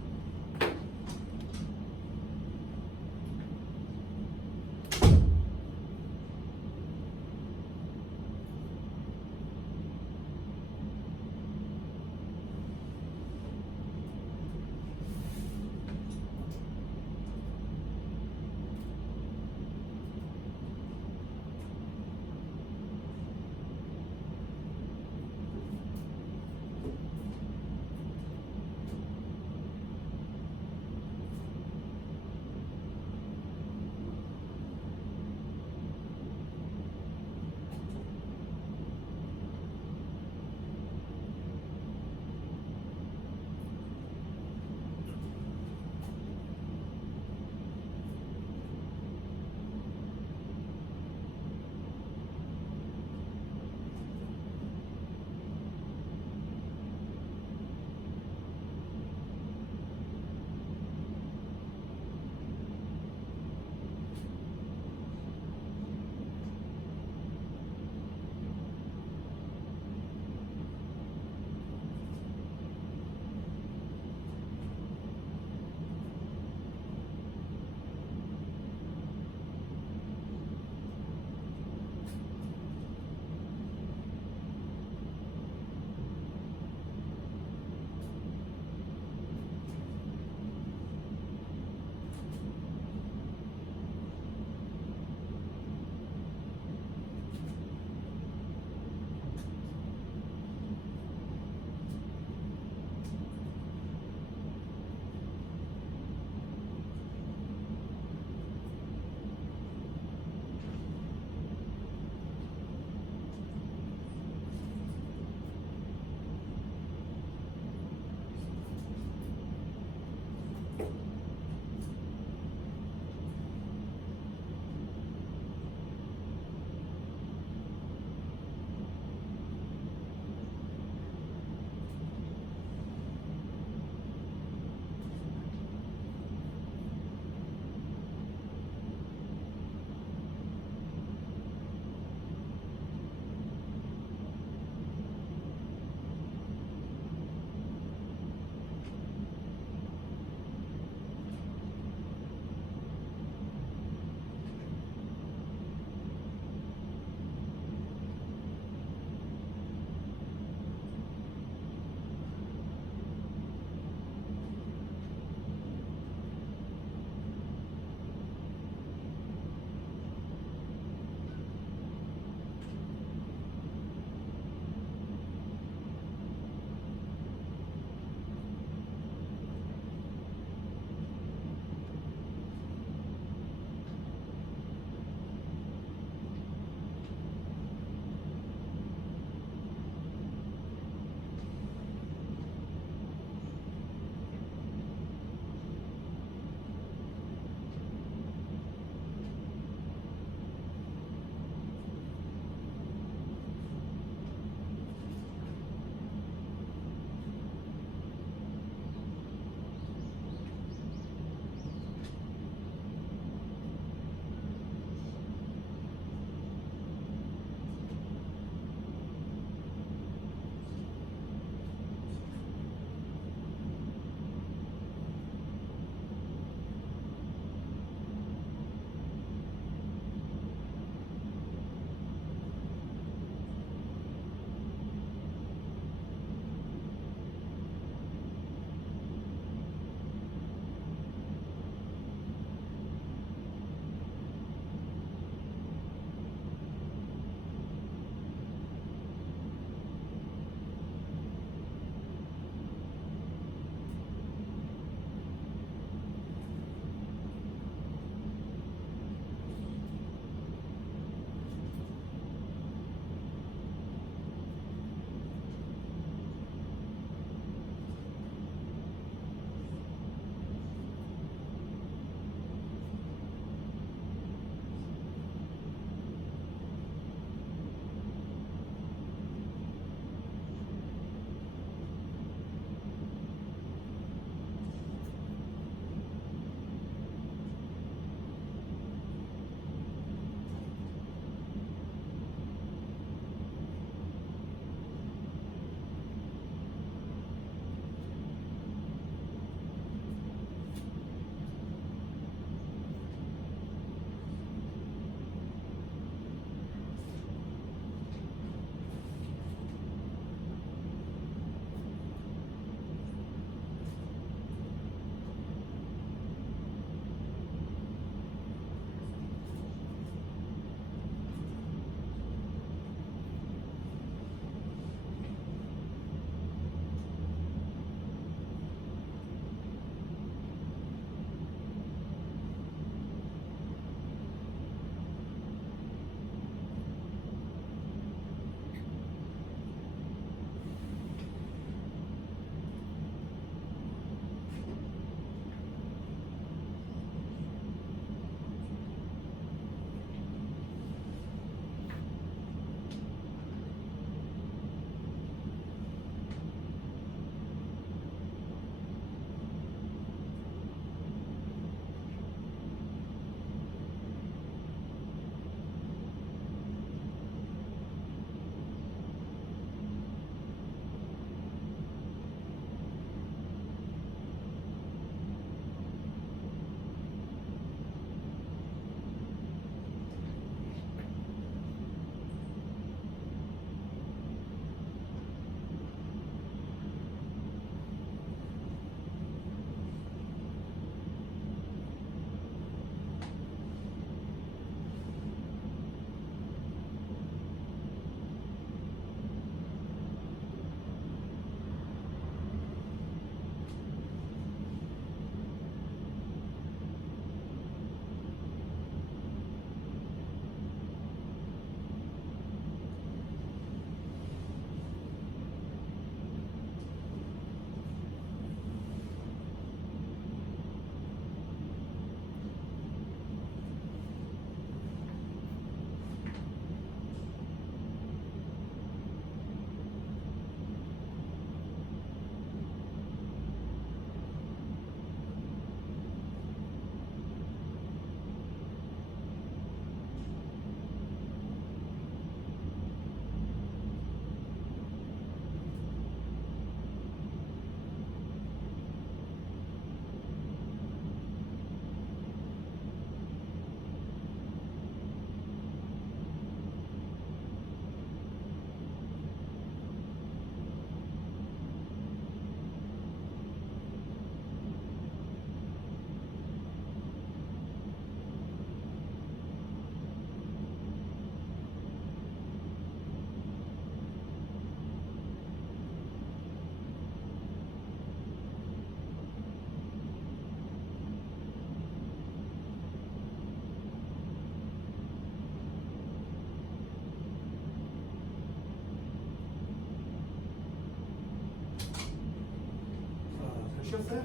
쉬었어요?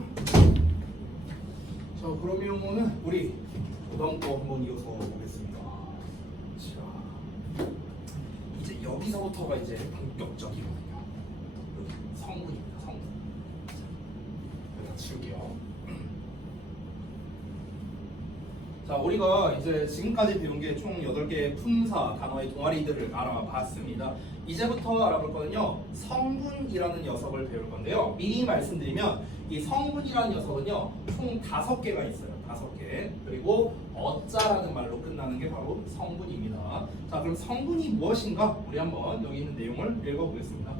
자, 그러면은 우리 그다음 거 한번 이어서 보겠습니다. 자, 이제 여기서부터가 이제 본격적이거든요. 여기 성분입니다. 성분. 여기다 치울게요. 자, 우리가 이제 지금까지 배운 게 총 8개의 품사 단어의 동아리들을 알아봤습니다. 이제부터 알아볼 거는요, 성분이라는 녀석을 배울 건데요. 미리 말씀드리면 이 성분이라는 녀석은요, 총 5개가 있어요. 5개. 그리고 어자라는 말로 끝나는 게 바로 성분입니다. 자, 그럼 성분이 무엇인가? 우리 한번 여기 있는 내용을 읽어보겠습니다.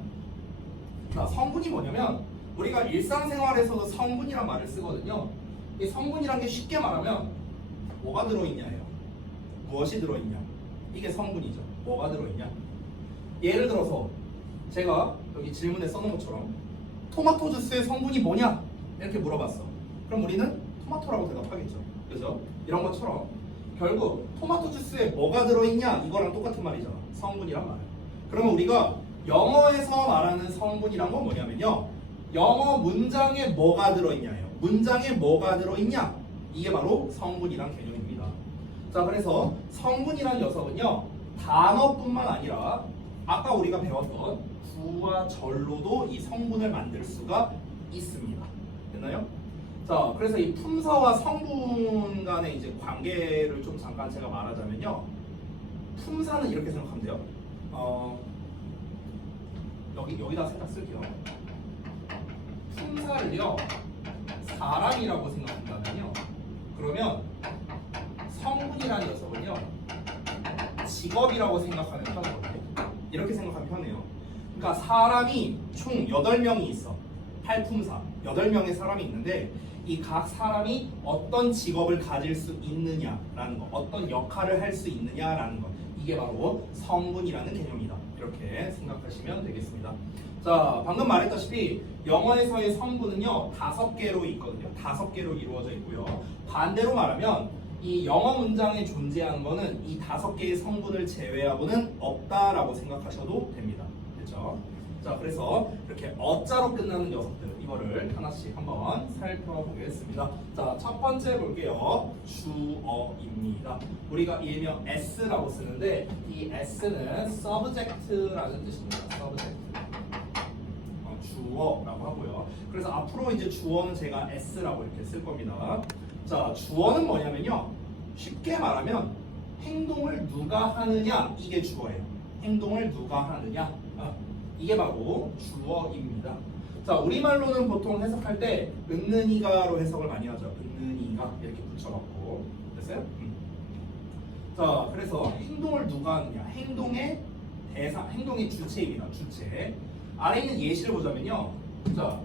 자, 성분이 뭐냐면 우리가 일상생활에서도 성분이란 말을 쓰거든요. 이 성분이란 게 쉽게 말하면 뭐가 들어있냐예요. 무엇이 들어있냐. 이게 성분이죠. 뭐가 들어있냐. 예를 들어서 제가 여기 질문에 써놓은 것처럼 토마토 주스의 성분이 뭐냐? 이렇게 물어봤어. 그럼 우리는 토마토라고 대답하겠죠. 그죠? 이런 것처럼 결국 토마토 주스에 뭐가 들어있냐? 이거랑 똑같은 말이잖아. 성분이란 말. 그러면 우리가 영어에서 말하는 성분이란 건 뭐냐면요, 영어 문장에 뭐가 들어있냐예요. 문장에 뭐가 들어있냐? 이게 바로 성분이란 개념입니다. 자, 그래서 성분이란 녀석은요, 단어뿐만 아니라 아까 우리가 배웠던 구와 절로도 이 성분을 만들 수가 있습니다. 됐나요? 자, 그래서 이 품사와 성분 간의 이제 관계를 좀 잠깐 제가 말하자면요, 품사는 이렇게 생각하면 돼요. 여기다 살짝 쓸게요. 품사를요, 사람이라고 생각한다면요, 그러면 성분이라는 녀석은요, 직업이라고 생각하면 편하거든요. 이렇게 생각하면 편해요. 그러니까 사람이 총 8명이 있어. 8품사 8명의 사람이 있는데 이 각 사람이 어떤 직업을 가질 수 있느냐라는 거, 어떤 역할을 할 수 있느냐라는 거, 이게 바로 성분이라는 개념이다. 이렇게 생각하시면 되겠습니다. 자, 방금 말했다시피 영어에서의 성분은요, 5개로 있거든요. 5개로 이루어져 있고요. 반대로 말하면 이 영어 문장에 존재하는 거는 이 5개의 성분을 제외하고는 없다라고 생각하셔도 됩니다. 그렇죠? 자, 그래서 이렇게 어자로 끝나는 녀석들, 이거를 하나씩 한번 살펴보겠습니다. 자, 첫 번째 볼게요. 주어입니다. 우리가 일명 S라고 쓰는데 이 S는 subject라는 뜻입니다. subject. 주어라고 하고요. 그래서 앞으로 이제 주어는 제가 S라고 이렇게 쓸 겁니다. 자, 주어는 뭐냐면요, 쉽게 말하면 행동을 누가 하느냐, 이게 주어예요. 행동을 누가 하느냐, 이게 바로 주어입니다. 자, 우리말로는 보통 해석할 때 은는이가로 해석을 많이 하죠. 은는이가 이렇게 붙여갖고. 됐어요? 자, 그래서 행동을 누가 하느냐, 행동의 대상, 행동의 주체입니다. 주체. 아래 있는 예시를 보자면요. 자,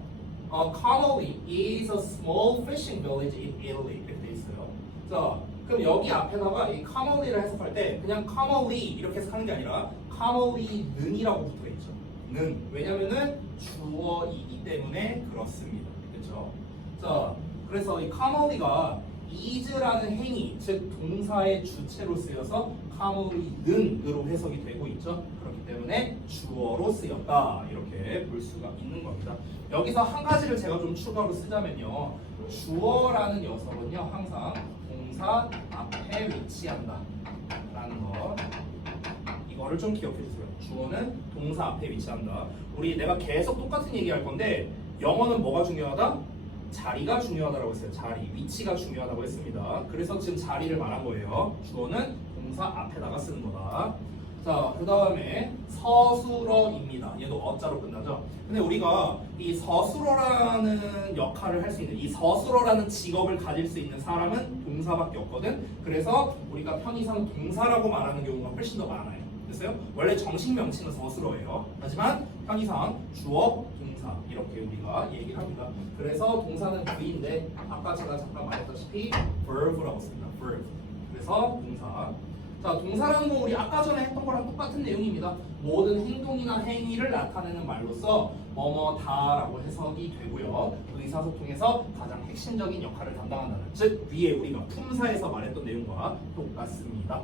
Camoli is a small fishing village in Italy. 이렇게 돼 있어요. 자, 그럼 여기 앞에다가 이 Camoli를 해석할 때 그냥 Camoli 이렇게 해석하는 게 아니라 Camoli는이라고 붙어 있죠. 는. 왜냐면은 주어이기 때문에 그렇습니다. 그렇죠? 자, 그래서 이 Camoli가 is라는 행위, 즉 동사의 주체로 쓰여서 Camoli는으로 해석이 되고 있죠. 그렇기 때문에 주어로 쓰였다, 이렇게 볼 수가 있는 겁니다. 여기서 한 가지를 제가 좀 추가로 쓰자면요, 주어라는 녀석은요 항상 동사 앞에 위치한다 라는 거, 이거를 좀 기억해 주세요. 주어는 동사 앞에 위치한다. 우리 내가 계속 똑같은 얘기 할 건데 영어는 뭐가 중요하다? 자리가 중요하다고 했어요. 자리, 위치가 중요하다고 했습니다. 그래서 지금 자리를 말한 거예요. 주어는 동사 앞에다가 쓰는 거다. 자, 그 다음에 서술어입니다. 얘도 어자로 끝나죠. 근데 우리가 이 서술어라는 역할을 할 수 있는, 이 서술어라는 직업을 가질 수 있는 사람은 동사밖에 없거든. 그래서 우리가 편의상 동사라고 말하는 경우가 훨씬 더 많아요. 됐어요? 원래 정식 명칭은 서술어예요. 하지만 편의상 주어, 동사 이렇게 우리가 얘기를 합니다. 그래서 동사는 V인데 아까 제가 잠깐 말했다시피 verb라고 씁니다. verb. 그래서 동사. 자, 동사라는 거 우리 아까 전에 했던 거랑 똑같은 내용입니다. 모든 행동이나 행위를 나타내는 말로서 뭐뭐다라고 해석이 되고요. 의사소통에서 가장 핵심적인 역할을 담당한다는, 즉 위에 우리가 품사에서 말했던 내용과 똑같습니다.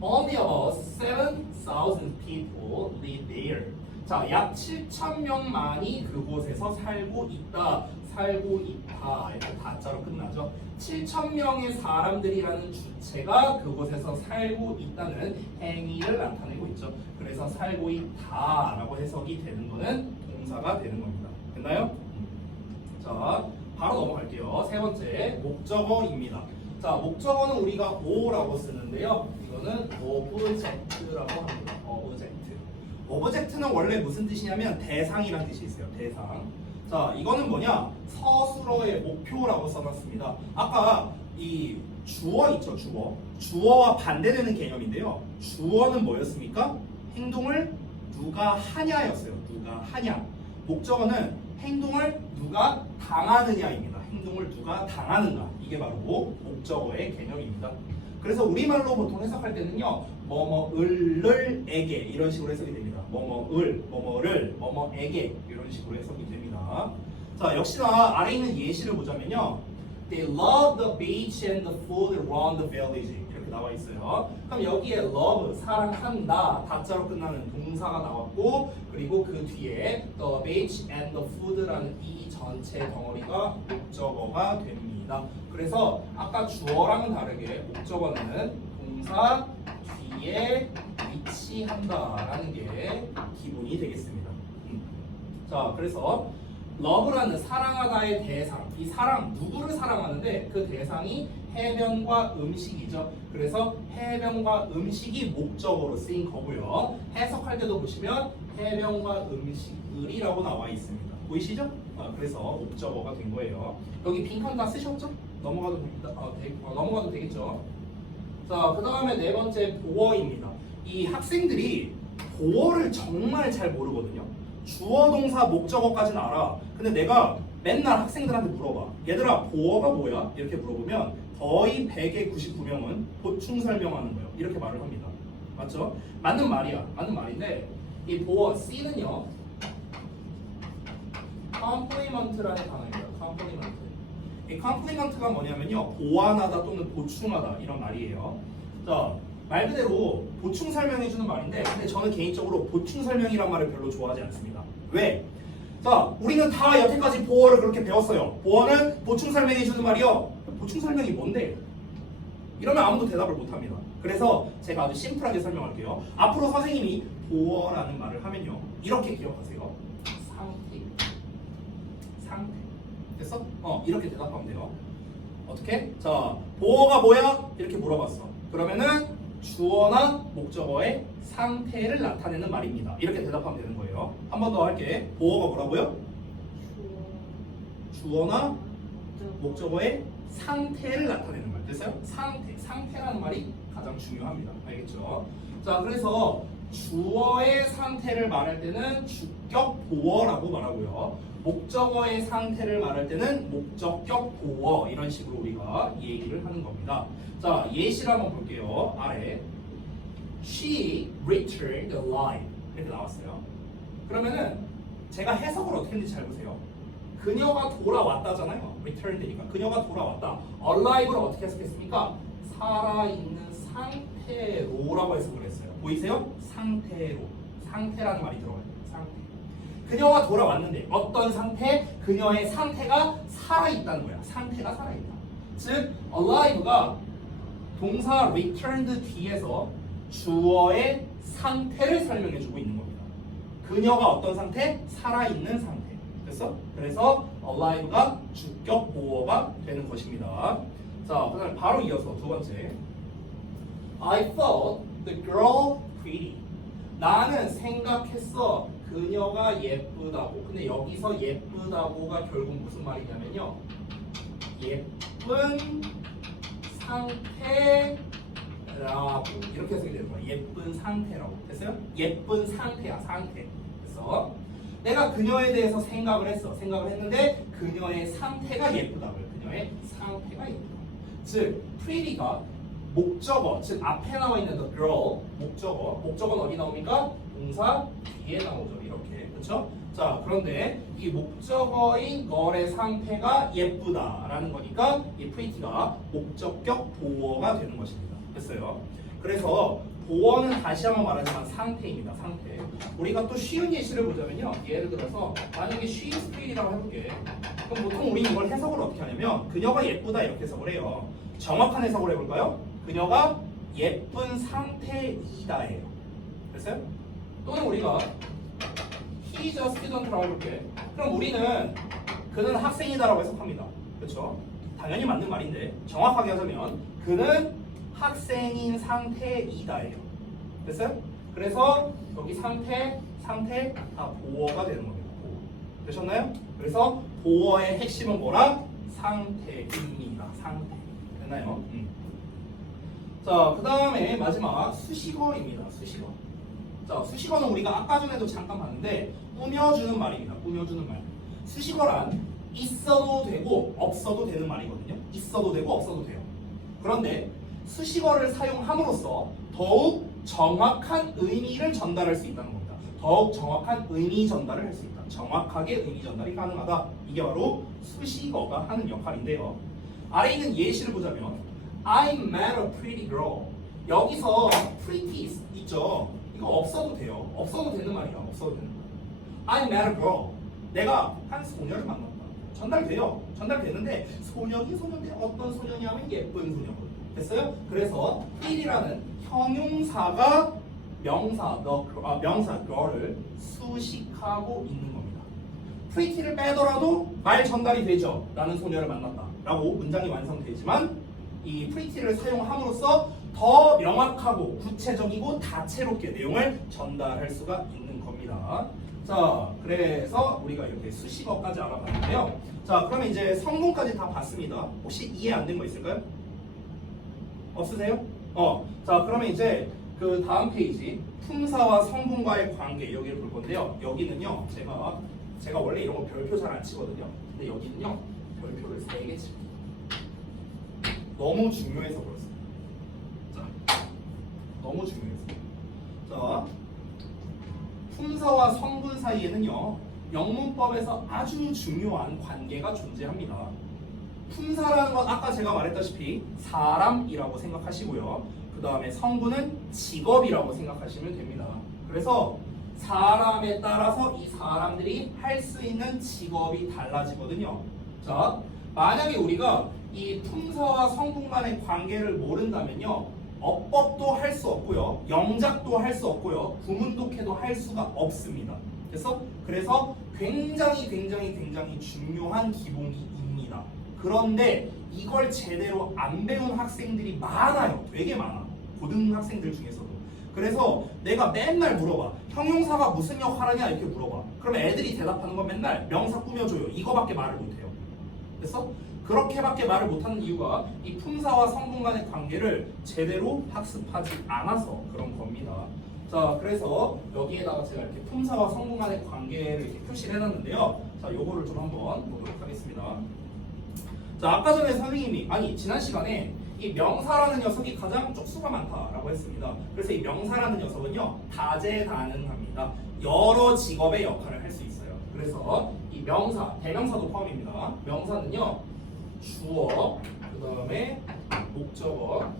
Only about 7,000 people live there. 자, 약 7,000명만이 그곳에서 살고 있다. 살고 있다. 이렇게 다자로 끝나죠. 7,000명의 사람들이라는 주체가 그곳에서 살고 있다는 행위를 나타내고 있죠. 그래서 살고 있다라고 해석이 되는 거는 동사가 되는 겁니다. 됐나요? 자, 바로 넘어갈게요. 세 번째, 목적어입니다. 자, 목적어는 우리가 o라고 쓰는데요. 이거는 object라고 합니다. object. object는 원래 무슨 뜻이냐면 대상이라는 뜻이 있어요. 대상. 자, 이거는 뭐냐? 서술어의 목표라고 써놨습니다. 아까 이 주어 있죠, 주어. 주어와 반대되는 개념인데요. 주어는 뭐였습니까? 행동을 누가 하냐였어요. 누가 하냐. 목적어는 행동을 누가 당하느냐입니다. 행동을 누가 당하는가. 이게 바로 목적어의 개념입니다. 그래서 우리말로 보통 해석할 때는요. 뭐뭐을을 에게 이런 식으로 해석이 됩니다. 뭐뭐을, 뭐뭐를, 뭐뭐에게 이런 식으로 해석이 됩니다. 자, 역시나 아래 있는 예시를 보자면요. They love the beach and the food around the village 이렇게 나와 있어요. 그럼 여기에 love, 사랑한다, 다자로 끝나는 동사가 나왔고 그리고 그 뒤에 the beach and the food라는 이 전체 덩어리가 목적어가 됩니다. 그래서 아까 주어랑은 다르게 목적어는 동사 뒤에 위치한다라는 게 기본이 되겠습니다. 자, 그래서 love라는 사랑하다의 대상, 이 사랑, 누구를 사랑하는데 그 대상이 해변과 음식이죠. 그래서 해변과 음식이 목적어로 쓰인 거고요. 해석할 때도 보시면 해변과 음식을이라고 나와 있습니다. 보이시죠? 그래서 목적어가 된 거예요. 여기 빈칸 다 쓰셨죠? 넘어가도 됩니다. 넘어가도 되겠죠? 자, 그 다음에 네 번째 보어입니다. 이 학생들이 보어를 정말 잘 모르거든요. 주어, 동사, 목적어까지는 알아. 근데 내가 맨날 학생들한테 물어봐. 얘들아, 보어가 뭐야? 이렇게 물어보면 거의 100의 99명은 보충 설명하는 거예요. 이렇게 말을 합니다. 맞죠? 맞는 말이야. 맞는 말인데 이 보어, C는요. 컴플리먼트라는 단어입니다. 컴플리먼트. 이 컴플리먼트가 뭐냐면요. 보완하다 또는 보충하다 이런 말이에요. 자, 말 그대로 보충 설명해주는 말인데 근데 저는 개인적으로 보충 설명이란 말을 별로 좋아하지 않습니다. 왜? 자, 우리는 다 여태까지 보어를 그렇게 배웠어요. 보어는 보충 설명해주는 말이요. 보충 설명이 뭔데? 이러면 아무도 대답을 못합니다. 그래서 제가 아주 심플하게 설명할게요. 앞으로 선생님이 보어라는 말을 하면요. 이렇게 기억하세요. 상태. 됐어? 이렇게 대답하면 돼요. 어떻게? 자, 보어가 뭐야? 이렇게 물어봤어. 그러면은 주어나 목적어의 상태를 나타내는 말입니다. 이렇게 대답하면 되는 거예요. 한 번 더 할게. 보어가 뭐라고요? 주어나 목적어의 상태를 나타내는 말. 됐어요? 상태라는 말이 가장 중요합니다. 알겠죠? 자, 그래서 주어의 상태를 말할 때는 주격 보어라고 말하고요. 목적어의 상태를 말할 때는 목적격 보어 이런 식으로 우리가 얘기를 하는 겁니다. 자, 예시를 한번 볼게요. 아래 She returned alive 이렇게 나왔어요. 그러면은 제가 해석을 어떻게 했는지 잘 보세요. 그녀가 돌아왔다잖아요. returned니까 그녀가 돌아왔다. alive를 어떻게 해석했습니까? 살아있는 상태로라고 해석을 했어요. 보이세요? 상태로. 상태라는 말이 들어가요. 상태. 그녀가 돌아왔는데 어떤 상태? 그녀의 상태가 살아있다는 거야. 상태가 살아있다. 즉 alive가 동사 returned 뒤에서 주어의 상태를 설명해주고 있는 겁니다. 그녀가 어떤 상태? 살아있는 상태. 됐어? 그래서 alive가 주격 보어가 되는 것입니다. 자, 그 다음에 바로 이어서 두 번째. I thought the girl pretty. 나는 생각했어. 그녀가 예쁘다고. 근데 여기서 예쁘다고가 결국 무슨 말이냐면요. 예쁜 상태라고 이렇게 해석이 되는 거야. 예쁜 상태라고. 됐어요? 예쁜 상태야. 상태. 그래서 내가 그녀에 대해서 생각을 했어. 생각을 했는데 그녀의 상태가 예쁘다고요. 그녀의 상태가 예쁘다. 즉, pretty가 목적어, 즉 앞에 나와 있는 the girl, 목적어는 어디 나옵니까? 동사 뒤에 나오죠. 이렇게. 그렇죠? 자, 그런데 이 목적어인 너의 상태가 예쁘다라는 거니까 이 pretty가 목적격 보어가 되는 것입니다. 됐어요? 그래서 보어는 다시 한번 말하지만 상태입니다. 상태. 우리가 또 쉬운 예시를 보자면요. 예를 들어서 만약에 she is pretty라고 해볼게. 그럼 보통 우리 이걸 해석을 어떻게 하냐면 그녀가 예쁘다 이렇게 해석을 해요. 정확한 해석을 해볼까요? 그녀가 예쁜 상태이다예요. 됐어요? 또는 우리가 he's a student라고 해볼게. 그럼 우리는 그는 학생이다라고 해석합니다. 그렇죠? 당연히 맞는 말인데 정확하게 하자면 그는 학생인 상태이다예요. 됐어요? 그래서 여기 상태 다 보어가 되는 겁니다. 보어. 되셨나요? 그래서 보어의 핵심은 뭐라? 상태입니다. 상태. 됐나요? 자, 그 다음에 마지막 수식어입니다. 수식어. 자, 수식어는 우리가 아까 전에도 잠깐 봤는데 꾸며주는 말입니다. 꾸며주는 말. 수식어란 있어도 되고 없어도 되는 말이거든요. 있어도 되고 없어도 돼요. 그런데 수식어를 사용함으로써 더욱 정확한 의미를 전달할 수 있다는 겁니다. 더욱 정확한 의미 전달을 할 수 있다. 정확하게 의미 전달이 가능하다. 이게 바로 수식어가 하는 역할인데요. 아래 있는 예시를 보자면 I met a pretty girl. 여기서 pretty 있죠. 이거 없어도 돼요. 없어도 되는 말이야. 없어도 되는 말. I met a girl. 내가 한 소녀를 만났다. 전달돼요. 전달되는데 소년인데 어떤 소년이냐면 예쁜 소녀거든요. 됐어요? 그래서 pretty라는 형용사가 명사 girl을 수식하고 있는 겁니다. pretty를 빼더라도 말 전달이 되죠. 나는 소녀를 만났다. 라고 문장이 완성되지만 이 pretty를 사용함으로써 더 명확하고 구체적이고 다채롭게 내용을 전달할 수가 있는 겁니다. 자, 그래서 우리가 이렇게 수식어까지 알아봤는데요. 자, 그러면 이제 성분까지 다 봤습니다. 혹시 이해 안 된 거 있을까요? 없으세요? 자, 그러면 이제 그 다음 페이지 품사와 성분과의 관계 여기를 볼 건데요. 여기는요, 제가 원래 이런 거 별표 잘 안 치거든요. 근데 여기는요, 별표를 3개 칩니다. 너무 중요해서 그렇습니다. 자, 너무 중요해서. 자, 품사와 성분 사이에는요, 영문법에서 아주 중요한 관계가 존재합니다. 품사라는 건 아까 제가 말했다시피 사람이라고 생각하시고요. 그 다음에 성분은 직업이라고 생각하시면 됩니다. 그래서 사람에 따라서 이 사람들이 할 수 있는 직업이 달라지거든요. 자, 만약에 우리가 이 품사와 성분 간의 관계를 모른다면요, 어법도 할 수 없고요, 영작도 할 수 없고요, 구문독해도 할 수가 없습니다. 그래서 굉장히 중요한 기본기입니다. 그런데 이걸 제대로 안 배운 학생들이 많아요. 되게 많아. 고등학생들 중에서도. 그래서 내가 맨날 물어봐. 형용사가 무슨 역할하냐 이렇게 물어봐. 그러면 애들이 대답하는 건 맨날 명사 꾸며줘요. 이거밖에 말을 못해요. 됐어? 그렇게밖에 말을 못하는 이유가 이 품사와 성분 간의 관계를 제대로 학습하지 않아서 그런 겁니다. 자, 그래서 여기에다가 제가 이렇게 품사와 성분 간의 관계를 이렇게 표시를 해놨는데요. 자, 요거를 좀 한번 보도록 하겠습니다. 자, 아까 전에 선생님이 지난 시간에 이 명사라는 녀석이 가장 쪽수가 많다라고 했습니다. 그래서 이 명사라는 녀석은요, 다재다능합니다. 여러 직업의 역할을 할 수 있어요. 그래서 이 명사, 대명사도 포함입니다. 명사는요, 주어, 그 다음에 목적어,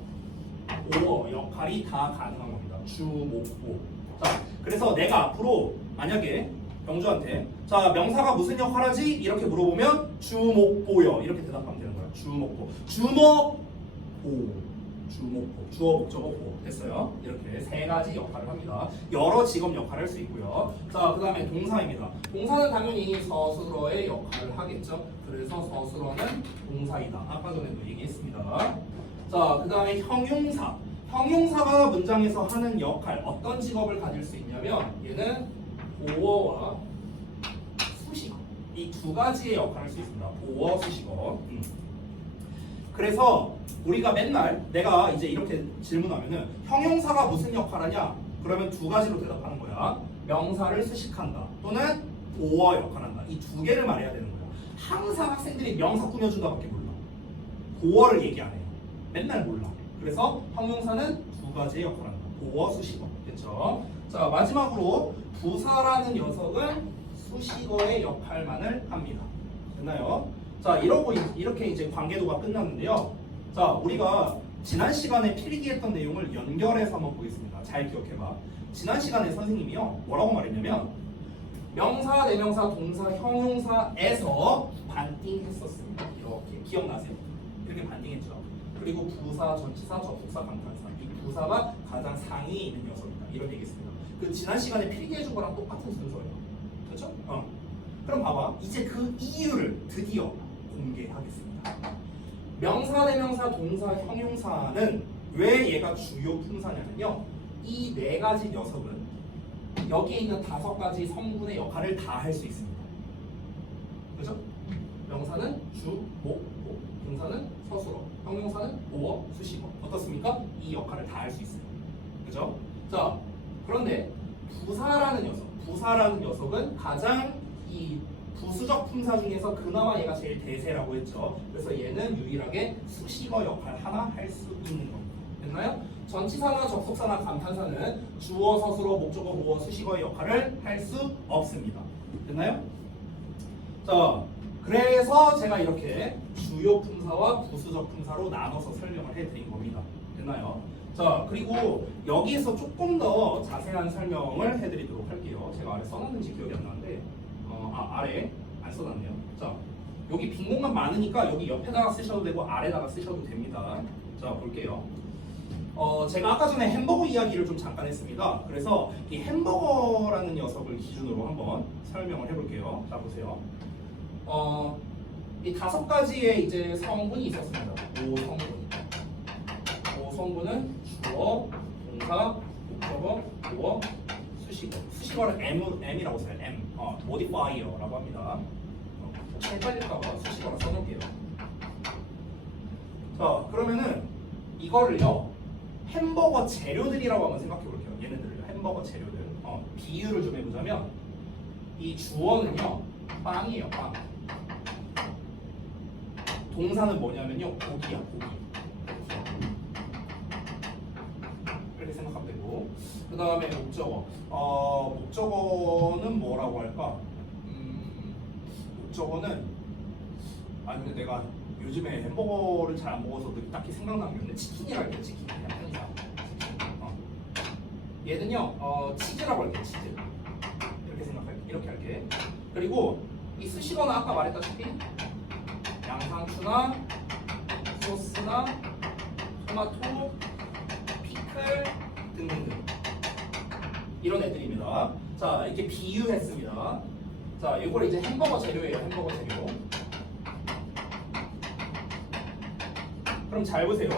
보어 역할이 다 가능한 겁니다. 주, 목, 보. 자, 그래서 내가 앞으로 만약에 영주한테 자, 명사가 무슨 역할 하지? 이렇게 물어보면 주, 목, 보여 이렇게 대답하면 되는 거야. 주, 목, 보. 주목, 보. 주목, 보. 주어, 목적어, 보. 됐어요? 이렇게 3가지 역할을 합니다. 여러 직업 역할을 할 수 있고요. 자, 그 다음에 동사입니다. 동사는 당연히 서술어의 역할을 하겠죠. 그래서 서술어는 동사이다. 아까 전에도 얘기했습니다. 자, 그 다음에 형용사. 형용사가 문장에서 하는 역할, 어떤 직업을 가질 수 있냐면 얘는 보어와 수식어. 이 2가지의 역할을 할 수 있습니다. 보어, 수식어. 그래서 우리가 맨날 내가 이제 이렇게 질문하면은 형용사가 무슨 역할을 하냐? 그러면 2가지로 대답하는 거야. 명사를 수식한다. 또는 보어 역할한다. 이 2개를 말해야 되는 거야. 항상 학생들이 명사 꾸며준다밖에 몰라. 보어를 얘기 안 해요. 맨날 몰라. 그래서 형용사는 2가지의 역할을 한다. 보어, 수식어. 됐죠? 자, 마지막으로 부사라는 녀석은 수식어의 역할만을 합니다. 됐나요? 자, 이렇게 이제 관계도가 끝났는데요. 자, 우리가 지난 시간에 필기했던 내용을 연결해서 한번 보겠습니다. 잘 기억해봐. 지난 시간에 선생님이요, 뭐라고 말했냐면 명사, 대명사, 동사, 형용사에서 반띵했었습니다. 이렇게 기억나세요? 이렇게 반띵했죠. 그리고 부사, 전치사, 접속사, 감탄사 이 부사가 가장 상위에 있는 녀석이다. 이런 얘기했습니다. 그 지난 시간에 필기해준 거랑 똑같은 순서예요. 그렇죠? 그럼 봐봐. 이제 그 이유를 드디어 공개하겠습니다. 명사, 대명사, 동사, 형용사는 왜 얘가 주요 품사냐면요. 이 네 가지 녀석은 여기에 있는 5가지 성분의 역할을 다 할 수 있습니다. 그죠? 명사는 주, 목, 고, 동사는 서술어, 형용사는 보어, 수식어. 어떻습니까? 이 역할을 다 할 수 있어요. 그죠? 자, 그런데 부사라는 녀석은 가장 이 부수적 품사 중에서 그나마 얘가 제일 대세라고 했죠. 그래서 얘는 유일하게 수식어 역할 하나 할 수 있는 겁니다. 됐나요? 전치사나 접속사나 감탄사는 주어, 서술어, 목적어, 보어, 수식어의 역할을 할 수 없습니다. 됐나요? 자, 그래서 제가 이렇게 주요 품사와 부수적 품사로 나눠서 설명을 해드린 겁니다. 됐나요? 자, 그리고 여기에서 조금 더 자세한 설명을 해드리도록 할게요. 제가 아래 써놨는지 기억이 안 나는데 아래 안 써놨네요. 자, 여기 빈 공간 많으니까 여기 옆에다가 쓰셔도 되고 아래다가 쓰셔도 됩니다. 자, 볼게요. 제가 아까 전에 햄버거 이야기를 좀 잠깐 했습니다. 그래서 이 햄버거라는 녀석을 기준으로 한번 설명을 해볼게요. 자, 보세요. 이 5가지의 이제 성분이 있었습니다. 5성분은 주어, 동사, 목적어, 보어, 수식어. 수식어를 M이라고 써요. M. modifier라고 합니다. 혹시 헷갈릴까봐 수식어로 써놓을게요. 자, 그러면은 이거를요 햄버거 재료들이라고 한번 생각해 볼게요. 얘네들을 햄버거 재료들. 비유를 좀 해보자면 이 주어는요 빵이에요. 빵. 동사는 뭐냐면요 고기야. 고기. 이렇게 생각하면 되고 그 다음에 목적어. 목적어는 뭐라고 할까? 목적어는 근데 내가 요즘에 햄버거를 잘 안 먹어서 딱히 생각나는 게 없는데 치킨이랄게요. 치킨. 그냥 편의상. 얘는요 치즈라고 할게요. 치즈. 이렇게 생각할게. 이렇게 할게. 그리고 이 수식어는 아까 말했다시피 양상추나 소스나 토마토, 피클 등등등 이런 애들입니다. 자, 이렇게 비유했습니다. 자, 이걸 이제 햄버거 재료예요. 햄버거 재료. 그럼 잘 보세요.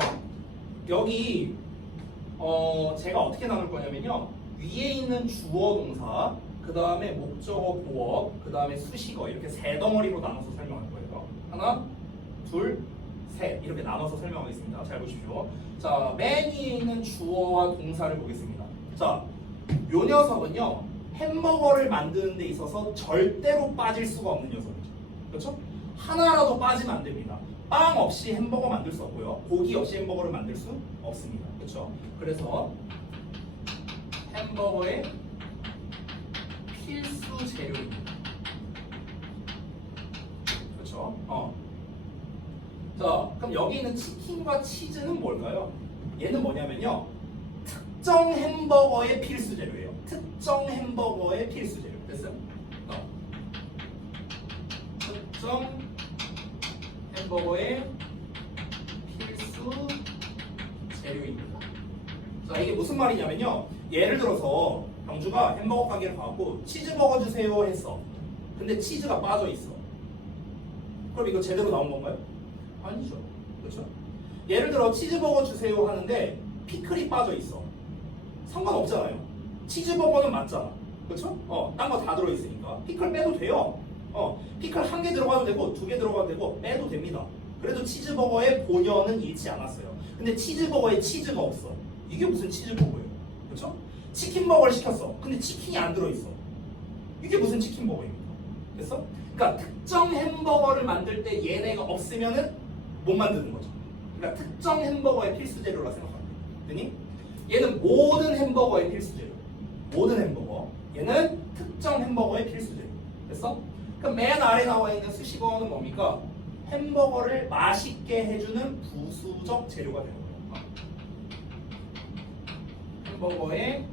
여기 제가 어떻게 나눌 거냐면요. 위에 있는 주어 동사, 그 다음에 목적어 보어, 그 다음에 수식어 이렇게 3덩어리로 나눠서 설명할 거예요. 하나, 둘, 셋 이렇게 나눠서 설명하겠습니다. 잘 보십시오. 자, 맨 위에 있는 주어와 동사를 보겠습니다. 자, 요 녀석은요 햄버거를 만드는 데 있어서 절대로 빠질 수가 없는 녀석이죠. 그렇죠? 하나라도 빠지면 안 됩니다. 빵 없이 햄버거 만들 수 없고요. 고기 없이 햄버거를 만들 수 없습니다. 그렇죠? 그래서 햄버거의 필수 재료입니다. 그렇죠? 자, 그럼 여기 있는 치킨과 치즈는 뭘까요? 얘는 뭐냐면요. 특정 햄버거의 필수 재료예요. 특정 햄버거의 필수 재료. 됐어요? 특정 햄버거의 필수 재료입니다. 자, 이게 무슨 말이냐면요. 예를 들어서 병주가 햄버거 가게를 가고 치즈 먹어 주세요 했어. 근데 치즈가 빠져 있어. 그럼 이거 제대로 나온 건가요? 아니죠. 그렇죠? 예를 들어 치즈 먹어 주세요 하는데 피클이 빠져 있어. 상관없잖아요. 치즈버거는 맞잖아. 그렇죠? 딴 거 다 들어 있으니까 피클 빼도 돼요. 피클 1개 들어가도 되고 2개 들어가도 되고 빼도 됩니다. 그래도 치즈버거의 본연은 잃지 않았어요. 근데 치즈버거에 치즈가 없어. 이게 무슨 치즈버거예요? 그렇죠? 치킨버거를 시켰어. 근데 치킨이 안 들어있어. 이게 무슨 치킨버거입니까? 됐어? 그러니까 특정 햄버거를 만들 때 얘네가 없으면은 못 만드는 거죠. 그러니까 특정 햄버거의 필수 재료라 생각합니다. 됐니? 얘는 모든 햄버거의 필수 재료. 모든 햄버거. 얘는 특정 햄버거의 필수 재료. 됐어? 그럼 맨 아래 나와 있는 수식어는 뭡니까? 햄버거를 맛있게 해주는 부수적 재료가 되는 거예요. 햄버거의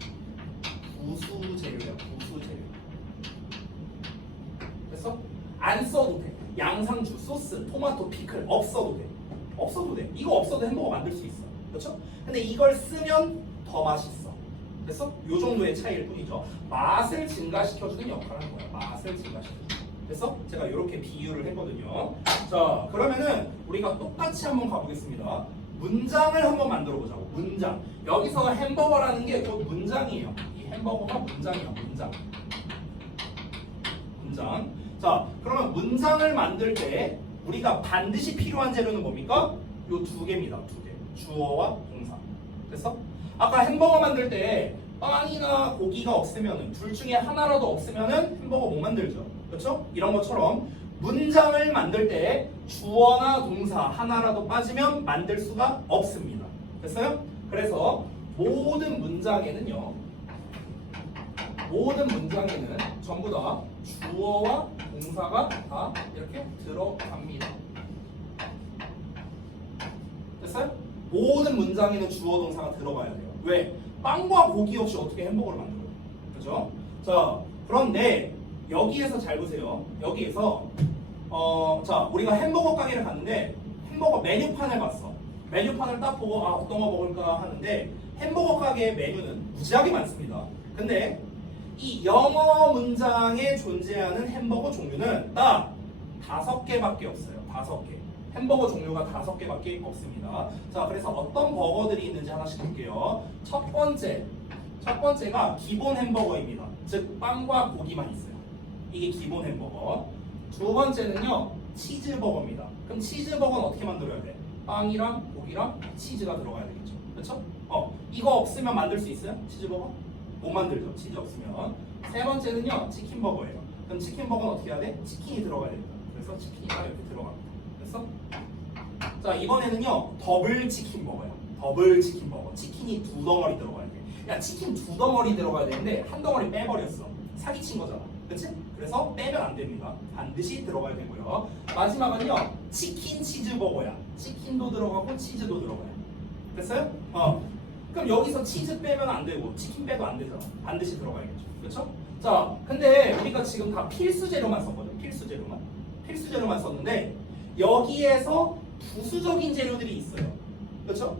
부수 재료야. 부수 재료. 됐어? 안 써도 돼. 양상추, 소스, 토마토, 피클 없어도 돼. 없어도 돼. 이거 없어도 햄버거 만들 수 있어. 그렇죠? 근데 이걸 쓰면 더 맛있어. 그래서 요 정도의 차이일 뿐이죠. 맛을 증가시켜주는 역할을 하는 거예요. 맛을 증가시켜주는. 그래서 제가 이렇게 비유를 했거든요. 자, 그러면은 우리가 똑같이 한번 가보겠습니다. 문장을 한번 만들어 보자고. 문장. 여기서 햄버거라는 게 곧 문장이에요. 이 햄버거가 문장이에요. 문장. 문장. 자, 그러면 문장을 만들 때 우리가 반드시 필요한 재료는 뭡니까? 요 두 개입니다. 두 개. 주어와 동사. 됐어? 아까 햄버거 만들 때 빵이나 고기가 없으면은 둘 중에 하나라도 없으면은 햄버거 못 만들죠. 그렇죠? 이런 것처럼 문장을 만들 때 주어나 동사 하나라도 빠지면 만들 수가 없습니다. 됐어요? 그래서 모든 문장에는 전부 다 주어와 동사가 다 이렇게 들어갑니다. 됐어요? 모든 문장에는 주어 동사가 들어가야 돼요. 왜? 빵과 고기 없이 어떻게 햄버거를 만들어요? 그렇죠? 자, 그런데 여기에서 잘 보세요. 여기에서 자, 우리가 햄버거 가게를 갔는데 햄버거 메뉴판을 봤어. 메뉴판을 딱 보고 어떤 거 먹을까 하는데 햄버거 가게의 메뉴는 무지하게 많습니다. 근데 이 영어 문장에 존재하는 햄버거 종류는 딱 5개밖에 없어요. 5개. 햄버거 종류가 5개밖에 없습니다. 자, 그래서 어떤 버거들이 있는지 하나씩 볼게요. 첫 번째가 기본 햄버거입니다. 즉 빵과 고기만 있어요. 이게 기본 햄버거. 두 번째는요, 치즈버거입니다. 그럼 치즈버거는 어떻게 만들어야 돼? 빵이랑 고기랑 치즈가 들어가야 되겠죠. 그렇죠? 이거 없으면 만들 수 있어요? 치즈버거? 못 만들죠. 치즈 없으면. 세 번째는요, 치킨버거예요. 그럼 치킨버거는 어떻게 해야 돼? 치킨이 들어가야 됩니다. 그래서 치킨이가 이렇게 들어갑니다. 됐어? 자, 이번에는요, 더블 치킨버거야. 더블 치킨버거. 치킨이 2덩어리 들어가야 돼. 야, 치킨 2덩어리 들어가야 되는데 한 덩어리 빼버렸어. 사기친 거잖아. 그치? 그래서 빼면 안 됩니다. 반드시 들어가야 되고요. 마지막은요, 치킨 치즈버거야. 치킨도 들어가고 치즈도 들어가요. 됐어요? 그럼 여기서 치즈 빼면 안 되고 치킨 빼도 안 되잖아. 반드시 들어가야겠죠. 그렇죠? 자, 근데 우리가 지금 다 필수 재료만 썼거든. 필수 재료만 썼는데 여기에서 부수적인 재료들이 있어요. 그렇죠?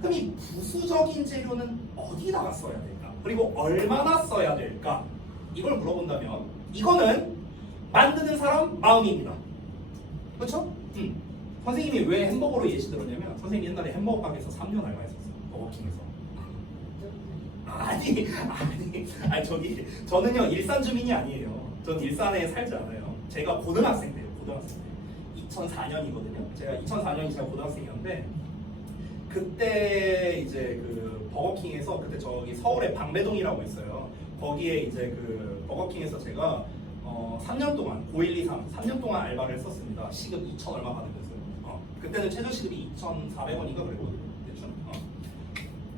그럼 이 부수적인 재료는 어디다가 써야 될까? 그리고 얼마나 써야 될까? 이걸 물어본다면 이거는 만드는 사람 마음입니다. 그렇죠? 선생님이 왜 햄버거로 예시 들었냐면 선생님이 옛날에 햄버거 가게에서 3년 알바했었어요. 버거킹에서. 아니 저는요 일산 주민이 아니에요. 전 일산에 살지 않아요. 제가 고등학생 때요. 2004년이거든요. 제가 2004년이 제가 고등학생이었는데 그때 이제 그 버거킹에서 그때 저기 서울에 방배동이라고 있어요. 거기에 이제 그 버거킹에서 제가 3년 동안 9123 3년 동안 알바를 했었습니다. 시급 2,000 얼마 받으면서요. 그때는 최저 시급이 2,400원인가 그랬거든요. 대충.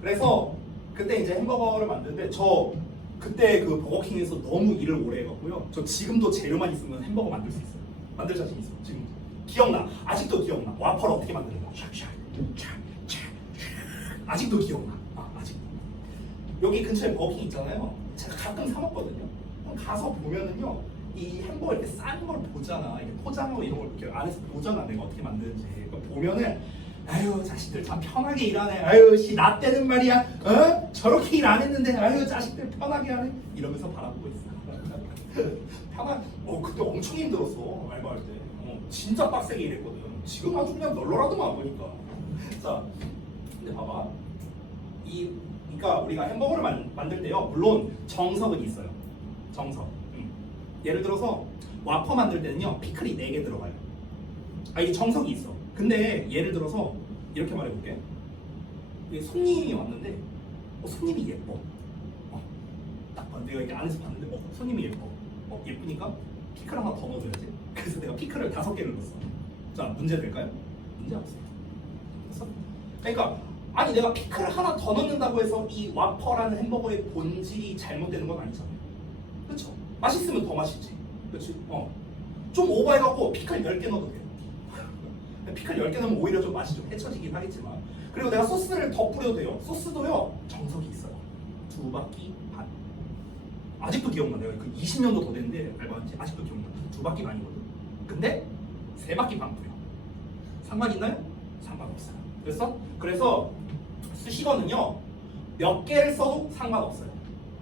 그래서 그때 이제 햄버거를 만드는데 저 그때 그 버거킹에서 너무 일을 오래 해갖고요. 저 지금도 재료만 있으면 햄버거 만들 수 있어요. 만들 자신 있어. 지금 기억나. 아직도 기억나. 와퍼를 어떻게 만드는가. 아직도 기억나. 아직도. 여기 근처에 버거킹 있잖아요. 제가 가끔 사 먹거든요. 가서 보면은요. 이 햄버거 이렇게 싼 걸 보잖아. 이렇게 포장하고 이런 걸 이렇게 안에서 보잖아. 내가 어떻게 만드는지. 보면은 아유 자식들 참 편하게 일하네. 아유 씨 나 때는 말이야. 저렇게 일 안 했는데 아유 자식들 편하게 하네. 이러면서 바라보고 있어. 그때 엄청 힘들었어. 알바할 때. 진짜 빡세게 일했거든. 지금 아주 그냥 널널하더만 보니까. 자, 근데 봐봐. 그러니까 우리가 햄버거를 만들 때요. 물론 정석은 있어요. 정석. 예를 들어서 와퍼 만들 때는요. 피클이 4개 들어가요. 이게 정석이 있어. 근데 예를 들어서 이렇게 말해볼게. 손님이 왔는데 손님이 예뻐. 딱 내가 이렇게 안에서 봤는데 손님이 예뻐. 예쁘니까 피클 하나 더 넣어줘야지. 그래서 내가 피클을 5개를 넣었어. 자, 문제 될까요? 문제 없어요. 됐어? 그러니까 아니 내가 피클을 하나 더 넣는다고 해서 이 와퍼라는 햄버거의 본질이 잘못되는 건 아니잖아요. 그렇죠? 맛있으면 더 맛있지. 그렇지? 좀 오버해갖고 피클 10개 넣어도 돼. 피클 10개 넣으면 오히려 좀 맛이 좀 해쳐지긴 하겠지만 그리고 내가 소스를 더 뿌려도 돼요. 소스도요 정석이 있어요. 2바퀴 반. 아직도 기억나. 내가 그 20년도 더 됐는데 알바한지 아직도 기억나. 2바퀴 반이거든. 근데 세 바퀴 방구요. 상관 있나요? 상관없어요. 그래서 수식어는요 몇 개를 써도 상관없어요.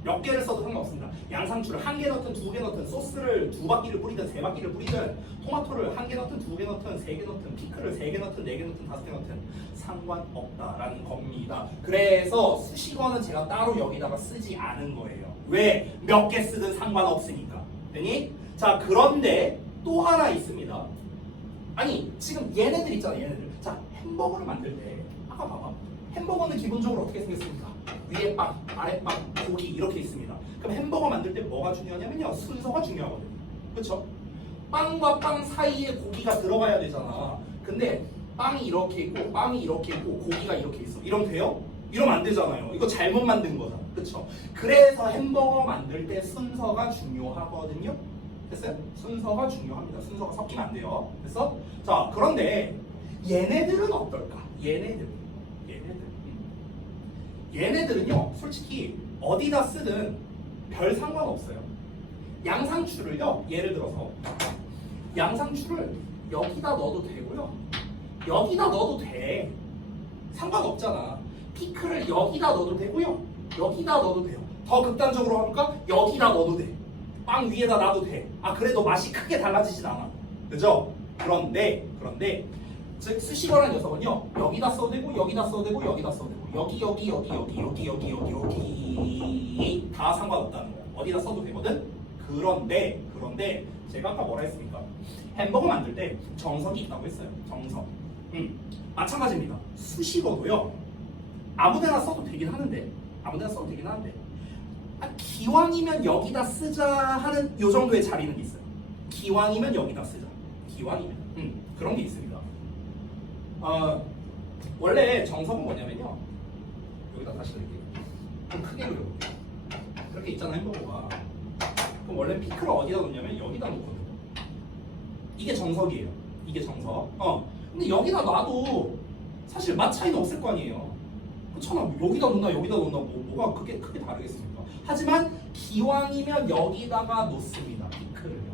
몇 개를 써도 상관없습니다. 양상추를 한 개 넣든 두 개 넣든 소스를 두 바퀴를 뿌리든 세 바퀴를 뿌리든 토마토를 한 개 넣든 두 개 넣든 세 개 넣든 피클을 세 개 넣든 네 개 넣든 다섯 개 넣든 상관없다라는 겁니다. 그래서 수식어는 제가 따로 여기다가 쓰지 않은 거예요. 왜? 몇 개 쓰든 상관없으니까. 됐니? 자, 그런데 또 하나 있습니다. 아니 지금 얘네들 있잖아. 얘네들. 자, 햄버거를 만들 때 아까 봐봐. 햄버거는 기본적으로 어떻게 생겼습니까? 위에 빵, 아래 빵, 고기 이렇게 있습니다. 그럼 햄버거 만들 때 뭐가 중요하냐면요 순서가 중요하거든요. 그렇죠? 빵과 빵 사이에 고기가 들어가야 되잖아. 근데 빵이 이렇게 있고 빵이 이렇게 있고 고기가 이렇게 있어. 이러면 돼요? 이러면 안 되잖아요. 이거 잘못 만든 거잖아. 그렇죠? 그래서 햄버거 만들 때 순서가 중요하거든요. 됐어요? 순서가 중요합니다. 순서가 섞이면 안 돼요. 됐어? 자, 그런데 얘네들은 어떨까? 얘네들은요 솔직히 어디다 쓰든 별 상관없어요. 양상추를요 예를 들어서 양상추를 여기다 넣어도 되고요 여기다 넣어도 돼. 상관없잖아. 피클을 여기다 넣어도 되고요 여기다 넣어도 돼요. 더 극단적으로 하니까 여기다 넣어도 돼. 빵 위에다 놔도 돼. 아, 그래도 맛이 크게 달라지진 않아. 그죠? 그런데 즉 수식어란 녀석은요 여기다 써도 되고 여기다 써도 되고 여기다 써도 되고 여기 다 상관없다는 거야. 어디다 써도 되거든. 그런데 제가 아까 뭐라 했습니까? 햄버거 만들 때 정석이 있다고 했어요. 정석. 마찬가지입니다. 수식어도요 아무데나 써도 되긴 하는데 기왕이면 여기다 쓰자 하는 요 정도의 자리는 있어요. 기왕이면 여기다 쓰자. 그런 게 있습니다. 원래 정석은 뭐냐면요 여기다 다시 그릴게요. 좀 크게 그려볼게요. 그렇게 있잖아 햄버거가. 그럼 원래 피클을 어디다 놓냐면 여기다 놓거든요. 이게 정석이에요. 이게 정석. 근데 여기다 놔도 사실 맛 차이는 없을 거 아니에요. 그렇잖아. 여기다 놓나 여기다 놓나 뭐가 크게 다르겠습니까? 하지만 기왕이면 여기다가 놓습니다. 피클을요.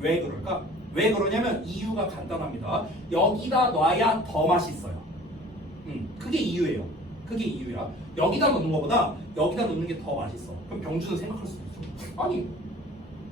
왜 그럴까? 왜 그러냐면 이유가 간단합니다. 여기다 놔야 더 맛있어요. 그게 이유예요. 그게 이유야. 여기다 놓는 것보다 여기다 놓는 게 더 맛있어. 그럼 병주는 생각할 수도 있죠. 아니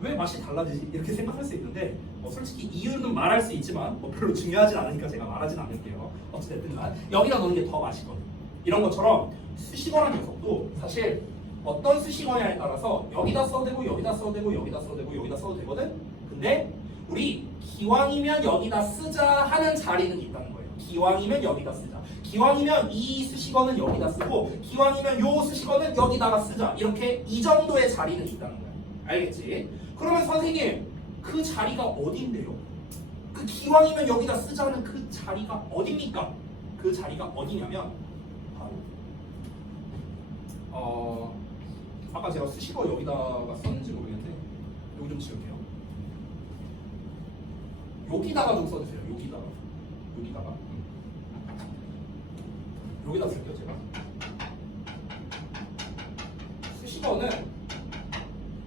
왜 맛이 달라지지? 이렇게 생각할 수 있는데 솔직히 이유는 말할 수 있지만 별로 중요하진 않으니까 제가 말하진 않을게요. 어찌됐든 여기다 놓는 게 더 맛있거든. 이런 것처럼 수식어라는 녀석도 사실 어떤 수식어냐에 따라서 여기다 써도 되고 여기다 써도 되고 여기다 써도 되고 여기다 써도 되거든. 근데 우리 기왕이면 여기다 쓰자 하는 자리는 있다는 거예요. 기왕이면 여기다 쓰자. 기왕이면 이 수식어는 여기다 쓰고 기왕이면 요 수식어는 여기다가 쓰자. 이렇게 이 정도의 자리는 있다는 거예요. 알겠지? 그러면 선생님 그 자리가 어딘데요? 그 기왕이면 여기다 쓰자는 그 자리가 어딥니까? 그 자리가 어디냐면 바로 아까 제가 수식어 여기다가 썼는지 모르겠는데 여기 좀 지울게요. 여기다가 좀 써주세요. 여기다 쓸게요. 제가 수식어는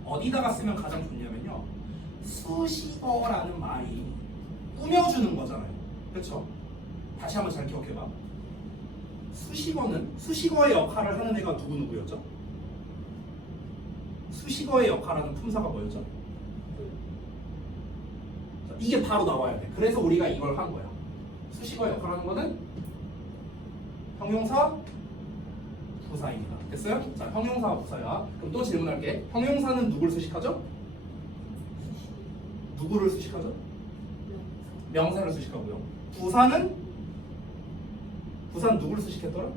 어디다가 쓰면 가장 좋냐면요 수식어라는 말이 꾸며주는 거잖아요. 그렇죠? 다시 한번 잘 기억해봐. 수식어는 수식어의 역할을 하는 애가 누구였죠? 수식어의 역할하는 품사가 뭐였죠? 자, 이게 바로 나와야 돼. 그래서 우리가 이걸 한 거야. 수식어의 역할하는 거는 형용사, 부사입니다. 됐어요? 자, 형용사, 부사야. 그럼 또 질문할게. 형용사는 누구를 수식하죠? 누구를 수식하죠? 명사를 수식하고요. 부사는 누구를 수식했더라?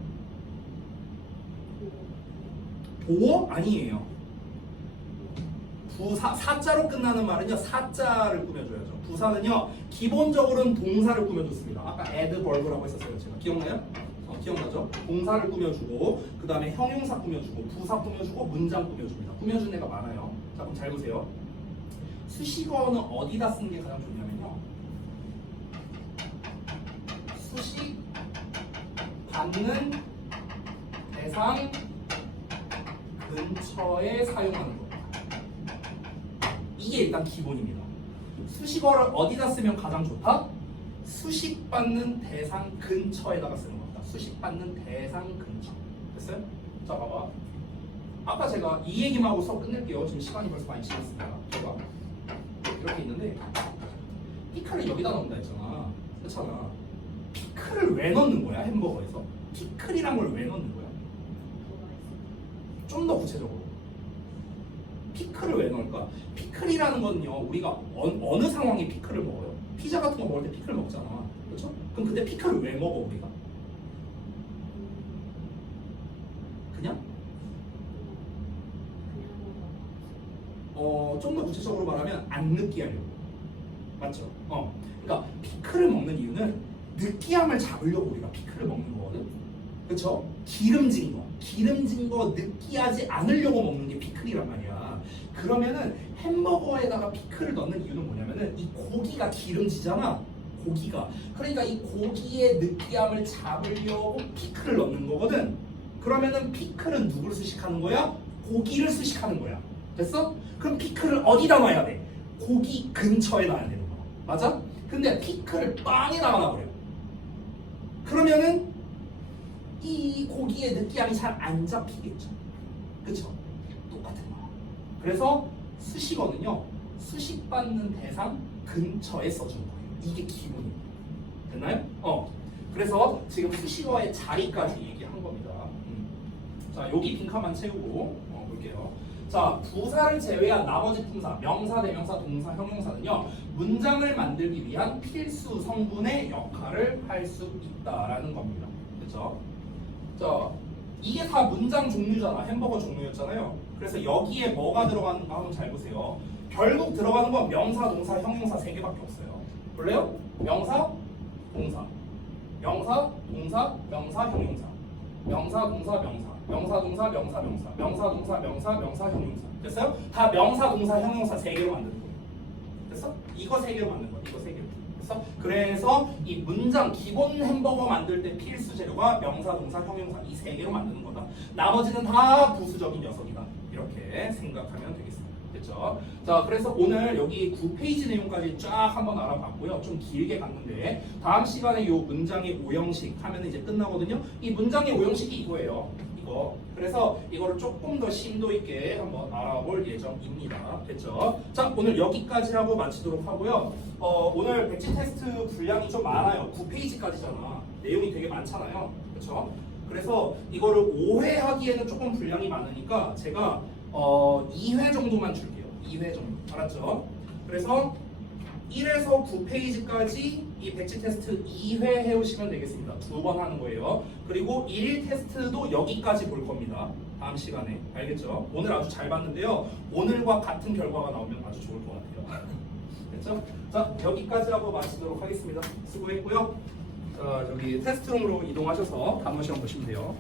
보어? 아니에요. 부사, 사자로 끝나는 말은요 사자를 꾸며줘야죠. 부사는요 기본적으로는 동사를 꾸며줬습니다. 아까 adverb라고 했었어요. 제가 기억나요? 기억나죠? 동사를 꾸며주고 그 다음에 형용사 꾸며주고 부사 꾸며주고 문장 꾸며줍니다. 꾸며준 애가 많아요. 자, 그럼 잘 보세요. 수식어는 어디다 쓰는 게 가장 좋냐면요 수식 받는 대상 근처에 사용하는 겁니다. 이게 일단 기본입니다. 수식어를 어디다 쓰면 가장 좋다? 수식받는 대상 근처에다가 쓰는 겁니다. 수식받는 대상 근처. 됐어요? 자, 봐봐. 아까 제가 이 얘기만 하고 수업 끝낼게요. 지금 시간이 벌써 많이 지났습니다. 봐봐. 이렇게 있는데 피클을 여기다 넣는다 했잖아. 그렇잖아. 피클을 왜 넣는 거야? 햄버거에서? 피클이란 걸 왜 넣는 거야? 좀 더 구체적으로. 피클을 왜 넣을까? 피클이라는 거는요, 우리가 어느 상황에 피클을 먹어요? 피자 같은 거 먹을 때 피클 먹잖아. 그렇죠? 그럼 그때 피클을 왜 먹어, 우리가? 그냥? 좀 더 구체적으로 말하면 안 느끼하려고. 맞죠? 그러니까 피클을 먹는 이유는 느끼함을 잡으려고 우리가 피클을 먹는 거거든. 그렇죠? 기름진 거 느끼하지 않으려고 먹는 게 피클이란 말이야. 그러면은 햄버거에다가 피클을 넣는 이유는 뭐냐면은 이 고기가 기름지잖아. 고기가. 그러니까 이 고기의 느끼함을 잡으려고 피클을 넣는 거거든. 그러면은 피클은 누구를 수식하는 거야? 고기를 수식하는 거야. 됐어? 그럼 피클을 어디다 놔야 돼? 고기 근처에 놔야 되는 거야. 맞아? 근데 피클을 빵에다가 놔버려. 그러면은 이 고기의 느끼함이 잘 안 잡히겠죠. 그쵸? 똑같은 거야. 그래서 수식어는요, 수식받는 대상 근처에 써주는 거예요. 이게 기본입니다. 됐나요? 그래서 지금 수식어의 자리까지 얘기한 겁니다. 자, 여기 빈칸만 채우고 볼게요. 자, 부사를 제외한 나머지 품사, 명사, 대명사, 동사, 형용사는요, 문장을 만들기 위한 필수 성분의 역할을 할 수 있다라는 겁니다. 그렇죠? 자, 이게 다 문장 종류잖아. 햄버거 종류였잖아요. 그래서 여기에 뭐가 들어가는가 한번 잘 보세요. 결국 들어가는 건 명사, 동사, 형용사 3개밖에 없어요. 볼래요? 명사, 동사. 명사, 동사, 명사, 형용사. 명사, 동사, 명사. 명사, 동사, 명사, 명사. 명사, 동사, 명사, 명사, 형용사. 됐어요? 다 명사, 동사, 형용사 3개로 만드는 거예요. 됐어? 이거 3개로 만든 거야. 이거 3개로. 그래서 이 문장 기본 햄버거 만들 때 필수 재료가 명사, 동사, 형용사 이 3개로 만드는 거다. 나머지는 다 부수적인 녀석이다. 이렇게 생각하면 되겠습니다. 됐죠? 자, 그래서 오늘 여기 9페이지 내용까지 쫙 한번 알아봤고요. 좀 길게 갔는데 다음 시간에 이 문장의 오형식 하면 이제 끝나거든요. 이 문장의 오형식이 이거예요. 이거. 그래서 이거를 조금 더 심도 있게 한번 알아볼 예정입니다. 됐죠? 자, 오늘 여기까지 하고 마치도록 하고요. 오늘 백지 테스트 분량이 좀 많아요. 9페이지까지잖아. 내용이 되게 많잖아요. 그렇죠? 그래서 이거를 5회 하기에는 조금 분량이 많으니까 제가 2회 정도만 줄게요. 2회 정도. 알았죠? 그래서 1에서 9페이지까지 이 백지 테스트 2회 해오시면 되겠습니다. 2번 하는 거예요. 그리고 1 테스트도 여기까지 볼 겁니다. 다음 시간에. 알겠죠? 오늘 아주 잘 봤는데요. 오늘과 같은 결과가 나오면 아주 좋을 것 같아요. 됐죠? 자, 여기까지 하고 마치도록 하겠습니다. 수고했고요. 자, 저기 테스트룸으로 이동하셔서 단어 시험 보시면 돼요.